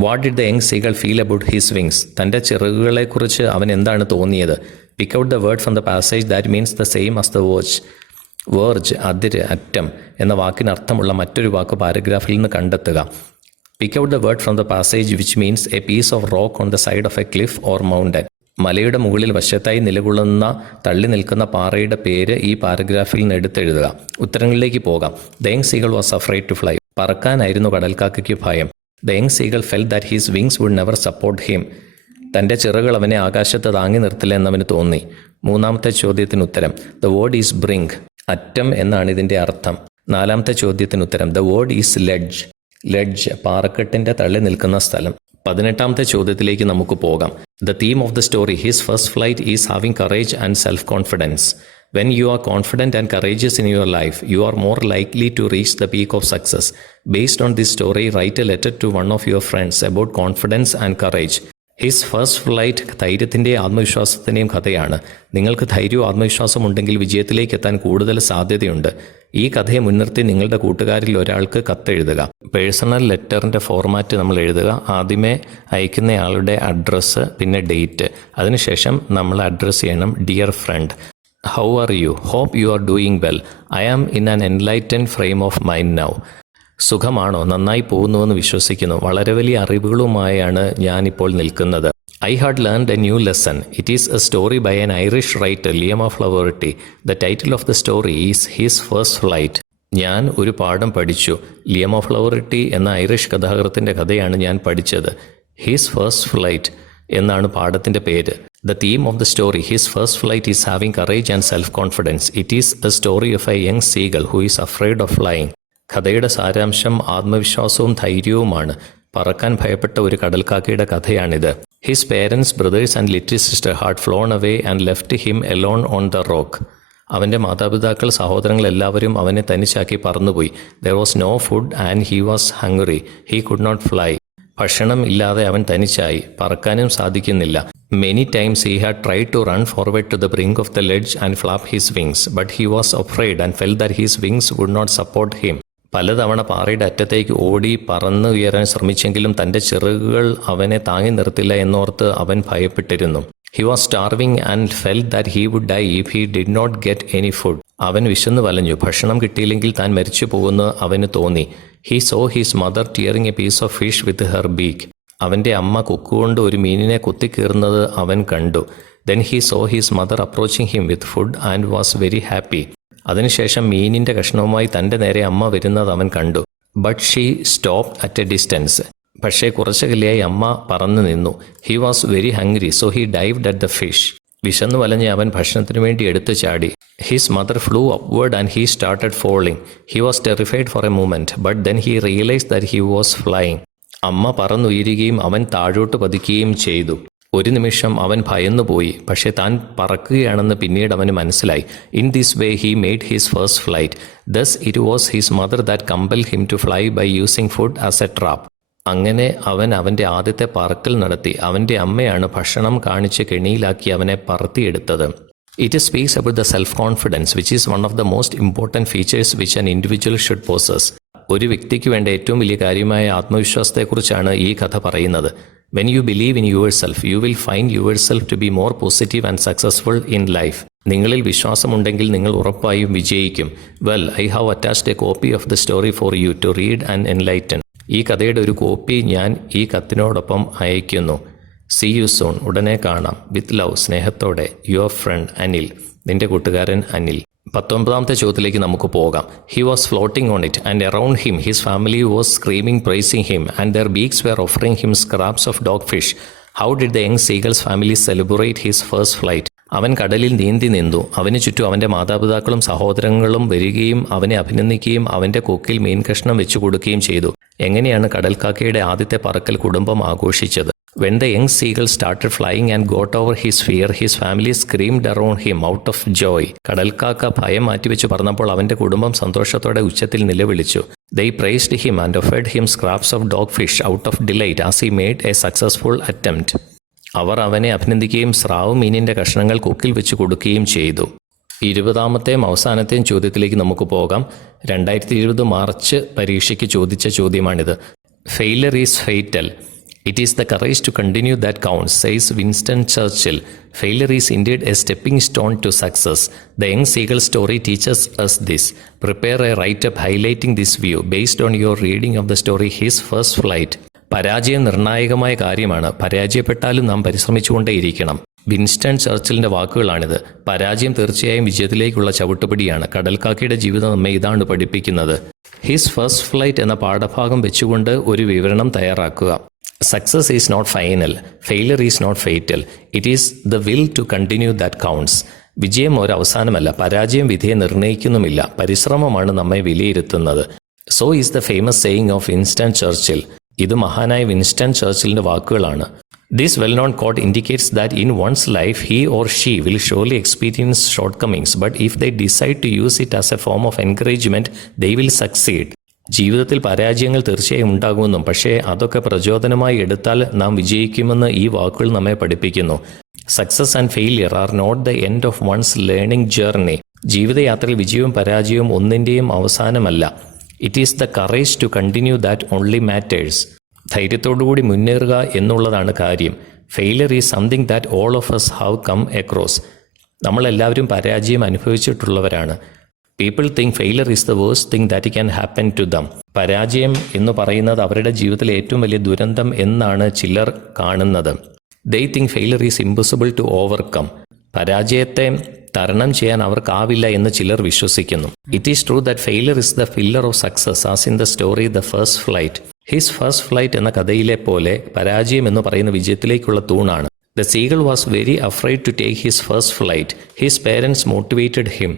What did the young seagull feel about his wings? തൻ്റെ ചിറകുകളെക്കുറിച്ച് അവൻ എന്താണ് തോന്നിയത്? Pick out the word from the passage that means the same as the verge, അതിര്, അറ്റം എന്ന വാക്കിനർത്ഥമുള്ള മറ്റൊരു വാക്ക് പാരഗ്രാഫിൽ നിന്ന് കണ്ടെത്തുക. Pick out the word from the passage which means a piece of rock on the side of a cliff or mountain. മലയുടെ മുകളിൽ വശത്തായി നിലകൊള്ളുന്ന തള്ളി നിൽക്കുന്ന പാറയുടെ പേര് ഈ പാരഗ്രാഫിൽ നിന്ന് എടുത്തെഴുതുക. ഉത്തരങ്ങളിലേക്ക് പോകാം. The young seagull was afraid to fly. പറക്കാനായിരുന്നു കടൽക്കാക്കയ്ക്ക് ഭയം. The young seagull felt that his wings would never support him. തൻ്റെ ചിറകുകൾ അവനെ ആകാശത്ത് താങ്ങി നിർത്തില്ല എന്നവന് തോന്നി. 3ാമത്തെ ചോദ്യത്തിന് ഉത്തരം. The word is brink. അറ്റം എന്നാണ് ഇതിൻ്റെ അർത്ഥം. 4ാമത്തെ ചോദ്യത്തിന് ഉത്തരം. The word is ledge. Ledge, പാറക്കെട്ടിൻ്റെ തള്ളി നിൽക്കുന്ന സ്ഥലം. 18ാമത്തെ ചോദ്യത്തിലേക്ക് നമുക്ക് പോകാം. The theme of the story, his first flight is having courage and self confidence. When you are confident and courageous in your life, you are more likely to reach the peak of success. Based on this story, write a letter to one of your friends about confidence and courage. His first flight ധൈര്യത്തിൻ്റെയും ആത്മവിശ്വാസത്തിൻ്റെയും കഥയാണ്. നിങ്ങൾക്ക് ധൈര്യവും ആത്മവിശ്വാസം ഉണ്ടെങ്കിൽ വിജയത്തിലേക്ക് എത്താൻ കൂടുതൽ സാധ്യതയുണ്ട്. ഈ കഥയെ മുൻനിർത്തി നിങ്ങളുടെ കൂട്ടുകാരിൽ ഒരാൾക്ക് കത്തെഴുതുക. പേഴ്സണൽ ലെറ്ററിൻ്റെ ഫോർമാറ്റ് നമ്മൾ എഴുതുക. ആദ്യമേ അയക്കുന്നയാളുടെ അഡ്രസ്സ്, പിന്നെ ഡേറ്റ്. അതിനുശേഷം നമ്മൾ അഡ്രസ്സ് ചെയ്യണം dear friend. How are you? Hope you are doing well. I am in an enlightened frame of mind now. സുഖമാണോ? നന്നായി പോകുന്നുവെന്ന് വിശ്വസിക്കുന്നു. വളരെ വലിയ അറിവുകളുമായാണ് ഞാനിപ്പോൾ നിൽക്കുന്നത്. I had learned a new lesson. It is a story by an Irish writer, Liam O'Flaherty. The title of the story is His First Flight. ഞാൻ ഒരു പാഠം പഠിച്ചു. ലിയം ഓഫ്ലവറിറ്റി എന്ന ഐറിഷ് കഥാകൃത്തിൻ്റെ കഥയാണ് ഞാൻ പഠിച്ചത്. ഹിസ് ഫസ്റ്റ് ഫ്ലൈറ്റ് എന്നാണ് പാഠത്തിൻ്റെ പേര്. The theme of the story, his first flight, is having courage and self-confidence. It is a story of a young seagull who is afraid of flying. കഥയുടെ സാരാംശം ആത്മവിശ്വാസവും ധൈര്യവുമാണ്. പറക്കാൻ ഭയപ്പെട്ട ഒരു കടൽക്കാക്കയുടെ കഥയാണിത്. His parents, brothers and little sister had flown away and left him alone on the rock. അവൻ്റെ മാതാപിതാക്കൾ, സഹോദരങ്ങൾ എല്ലാവരും അവനെ തനിച്ചാക്കി പറന്നുപോയി. There was no food and he was hungry. He could not fly. ഭക്ഷണം ഇല്ലാതെ അവൻ തനിച്ചായി, പറക്കാനും സാധിക്കുന്നില്ല. Many times he had tried to run forward to the brink of the ledge and flap his wings, but he was afraid and felt that his wings would not support him. പലതവണ പാറയുടെ അറ്റത്തേക്ക് ഓടി പറന്ന് ഉയരാൻ ശ്രമിച്ചെങ്കിലും തൻ്റെ ചിറകുകൾ അവനെ താങ്ങി നിർത്തില്ല എന്നോർത്ത് അവൻ ഭയപ്പെട്ടിരുന്നു. He was starving and felt that he would die if he did not get any food. അവൻ വിശന്നു വലഞ്ഞു. ഭക്ഷണം കിട്ടിയില്ലെങ്കിൽ താൻ മരിച്ചു പോകുമെന്ന് അവന് തോന്നി. He saw his mother tearing a piece of fish with her beak. അവൻ്റെ അമ്മ കൊക്കുകൊണ്ട് ഒരു മീനിനെ കുത്തിക്കീറുന്നത് അവൻ കണ്ടു. Then he saw his mother approaching him with food and was very happy. അതിനുശേഷം മീനിൻ്റെ കഷ്ണവുമായി തൻ്റെ നേരെ അമ്മ വരുന്നത് അവൻ കണ്ടു. But she stopped at a distance. പക്ഷേ കുറച്ചകലെയായി അമ്മ പറന്നു നിന്നു. He was very hungry, so he dived at the fish. വിശന്നു വലഞ്ഞ് അവൻ ഭക്ഷണത്തിനു വേണ്ടി എടുത്തു ചാടി. His mother flew upward and he started falling. He was terrified for a moment, but then he realized that he was flying. അമ്മ പറന്നുയരുകയും അവൻ താഴോട്ട് പതിക്കുകയും ചെയ്തു. ഒരു നിമിഷം അവൻ ഭയന്നുപോയി, പക്ഷേ താൻ പറക്കുകയാണെന്ന് പിന്നീട് അവന് മനസ്സിലായി. In this way he made his first flight. Thus it was his mother that compelled him to fly by using food as a trap. അങ്ങനെ അവൻ അവൻ്റെ ആദ്യത്തെ പറക്കൽ നടത്തി. അവൻ്റെ അമ്മയാണ് ഭക്ഷണം കാണിച്ച് കെണിയിലാക്കി അവനെ പറത്തിയെടുത്തത്. It speaks about the self-confidence, which is one of the most important features which an individual should possess. ഒരു വ്യക്തിക്ക് വേണ്ട ഏറ്റവും വലിയ കാര്യമായ ആത്മവിശ്വാസത്തെക്കുറിച്ചാണ് ഈ കഥ പറയുന്നത്. When you believe in yourself, you will find yourself to be more positive and successful in life. നിങ്ങളിൽ വിശ്വാസമുണ്ടെങ്കിൽ നിങ്ങൾ ഉറപ്പായും വിജയിക്കും. Well, I have attached a copy of the story for you to read and enlighten. ഈ കഥയുടെ ഒരു copy ഞാൻ ഈ കത്തിനോടൊപ്പം അയക്കുന്നു. See you soon. ഉടനെ കാണാം. With love, സ്നേഹത്തോടെ, your friend അനിൽ. നിന്റെ കൂട്ടുകാരൻ അനിൽ. 19ാമത്തെ ചോദ്യത്തിലേക്ക് നമുക്ക് പോകാം. He was floating on it, and around him his family was screaming, praising him, and their beaks were offering him scraps of dogfish. How did the young seagull's family celebrate his first flight? അവൻ കടലിൽ നീന്തി നിന്നു. അവന് ചുറ്റും അവൻ്റെ മാതാപിതാക്കളും സഹോദരങ്ങളും വരികയും അവനെ അഭിനന്ദിക്കുകയും അവൻ്റെ കൊക്കിൽ മീൻ കഷ്ണം വെച്ചു കൊടുക്കുകയും ചെയ്തു. എങ്ങനെയാണ് കടൽക്കാക്കയുടെ ആദ്യത്തെ പറക്കൽ കുടുംബം ആഘോഷിച്ചത്? When the young seagull started flying and got over his fear, his family screamed around him out of joy. കടൽക്കാക്ക ഭയം മാറ്റിവെച്ച് പറന്നപ്പോൾ അവൻ്റെ കുടുംബം സന്തോഷത്തോടെ ഉച്ചത്തിൽ നിലവിളിച്ചു. They praised him and offered him scraps of dogfish out of delight as he made a successful attempt. അവർ അവനെ അഭിനന്ദിക്കുകയും സ്രാവ് മീനിൻ്റെ കഷ്ണങ്ങൾ കൊക്കിൽ വെച്ച് കൊടുക്കുകയും ചെയ്തു. 20ാമത്തെയും അവസാനത്തെയും ചോദ്യത്തിലേക്ക് നമുക്ക് പോകാം. 2020 മാർച്ച് പരീക്ഷയ്ക്ക് ചോദിച്ച ചോദ്യമാണിത്. Failure is fatal. It is the courage to continue that counts, says Winston Churchill. Failure is indeed a stepping stone to success. The young seagull story teaches us this. Prepare a write-up highlighting this view based on your reading of the story His First Flight. പരാജയം നിർണായകമായ കാര്യമാണ്. പരാജയപ്പെട്ടാലും നാം പരിശ്രമിച്ചുകൊണ്ടേയിരിക്കണം. Winston ചർച്ചിലിൻ്റെ വാക്കുകളാണിത്. പരാജയം തീർച്ചയായും വിജയത്തിലേക്കുള്ള ചവിട്ടുപടിയാണ്. കടൽക്കാക്കയുടെ ജീവിതം നമ്മെ ഇതാണ് പഠിപ്പിക്കുന്നത്. ഹിസ് ഫസ്റ്റ് ഫ്ലൈറ്റ് എന്ന പാഠഭാഗം വെച്ചുകൊണ്ട് ഒരു വിവരണം തയ്യാറാക്കുക. Success is not final. Failure is not fatal. It is the will to continue that counts. വിജയം ഒരു അവസാനമല്ല. പരാജയം വിധിയെ നിർണ്ണയിക്കുന്നുമില്ല. പരിശ്രമമാണ് നമ്മെ വിലയിരുത്തുന്നത്. So is the famous saying of Winston Churchill. ഇത് മഹാനായ വിൻസ്റ്റൺ ചർച്ചിലിൻ്റെ വാക്കുകളാണ്. This well-known quote indicates that in one's life he or she will surely experience shortcomings, but if they decide to use it as a form of encouragement, they will succeed. ജീവിതത്തിൽ പരാജയങ്ങൾ തീർച്ചയായും ഉണ്ടാകുമെന്നും പക്ഷേ അതൊക്കെ പ്രചോദനമായി എടുത്താൽ നാം വിജയിക്കുമെന്ന് ഈ വാക്കുകൾ നമ്മെ പഠിപ്പിക്കുന്നു. Success and failure are not the end of one's learning journey. ജീവിതയാത്രയിൽ വിജയവും പരാജയവും ഒന്നിൻ്റെയും അവസാനമല്ല. It is the courage to continue that only matters. ധൈര്യത്തോടുകൂടി മുന്നേറുക എന്നുള്ളതാണ് കാര്യം. Failure is something that all of us have come across. നമ്മളെല്ലാവരും പരാജയം അനുഭവിച്ചിട്ടുള്ളവരാണ്. People think failure is the worst thing that can happen to them. പരാജയം എന്ന് പറയുന്നത് അവരുടെ ജീവിതത്തിലെ ഏറ്റവും വലിയ ദുരന്തം എന്നാണ് ചിലർ കാണുന്നത്. They think failure is impossible to overcome. പരാജയത്തെ തരണം ചെയ്യാൻ അവർക്കാവില്ല എന്ന് ചിലർ വിശ്വസിക്കുന്നു. It is true that failure is the pillar of success as in the story the first flight. His first flight എന്ന കഥയിലെ പോലെ പരാജയം എന്ന് പറയുന്ന വിജയത്തിലേക്കുള്ള തൂണാണ്. The seagull was very afraid to take his first flight. His parents motivated him.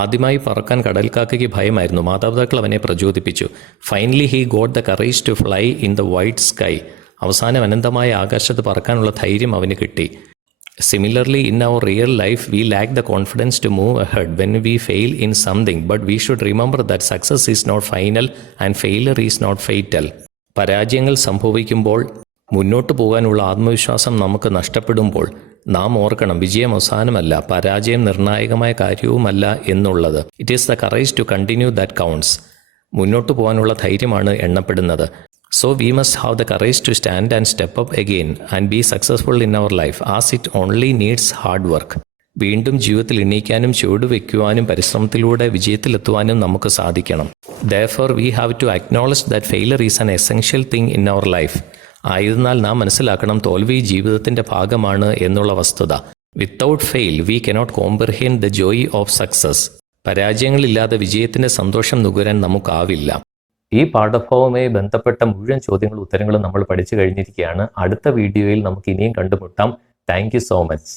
ആദ്യമായി പറക്കാൻ കടൽക്കാക്കയ്ക്ക് ഭയമായിരുന്നു. മാതാപിതാക്കൾ അവനെ പ്രചോദിപ്പിച്ചു. Finally he got the courage to fly in the white sky. അവസാനം അനന്തമായ ആകാശത്ത് പറക്കാനുള്ള ധൈര്യം അവന് കിട്ടി. Similarly, in our real life, we lack the confidence to move ahead when we fail in something, but we should remember that success is not final and failure is not fatal. പരാജയങ്ങൾ സംഭവിക്കുമ്പോൾ, മുന്നോട്ട് പോകാനുള്ള ആത്മവിശ്വാസം നമുക്ക് നഷ്ടപ്പെടുമ്പോൾ നാം ഓർക്കണം, വിജയം അവസാനമല്ല, പരാജയം നിർണായകമായ കാര്യവുമല്ല എന്നുള്ളത്. It is the courage to continue that counts. മുന്നോട്ട് പോകാനുള്ള ധൈര്യമാണ് എണ്ണപ്പെടുന്നത്. So we must have the courage to stand and step up again and be successful in our life, as it only needs hard work. വീണ്ടും ജീവിതത്തിൽ എണീക്കാനും ചുവടുവെക്കുവാനും പരിശ്രമത്തിലൂടെ വിജയത്തിലെത്തുവാനും നമുക്ക് സാധിക്കണം. Therefore we have to acknowledge that failure is an essential thing in our life. ആയതിനാൽ നാം മനസ്സിലാക്കണം, തോൽവി ജീവിതത്തിൻ്റെ ഭാഗമാണ് എന്നുള്ള വസ്തുത. Without fail we cannot comprehend the joy of success. പരാജയങ്ങളില്ലാതെ വിജയത്തിൻ്റെ സന്തോഷം നുകരാൻ നമുക്കാവില്ല. ഈ പാഠഭാഗവുമായി ബന്ധപ്പെട്ട മുഴുവൻ ചോദ്യങ്ങളും ഉത്തരങ്ങളും നമ്മൾ പഠിച്ചു കഴിഞ്ഞിരിക്കുകയാണ്. അടുത്ത വീഡിയോയിൽ നമുക്ക് ഇനിയും കണ്ടുമുട്ടാം. Thank you so much.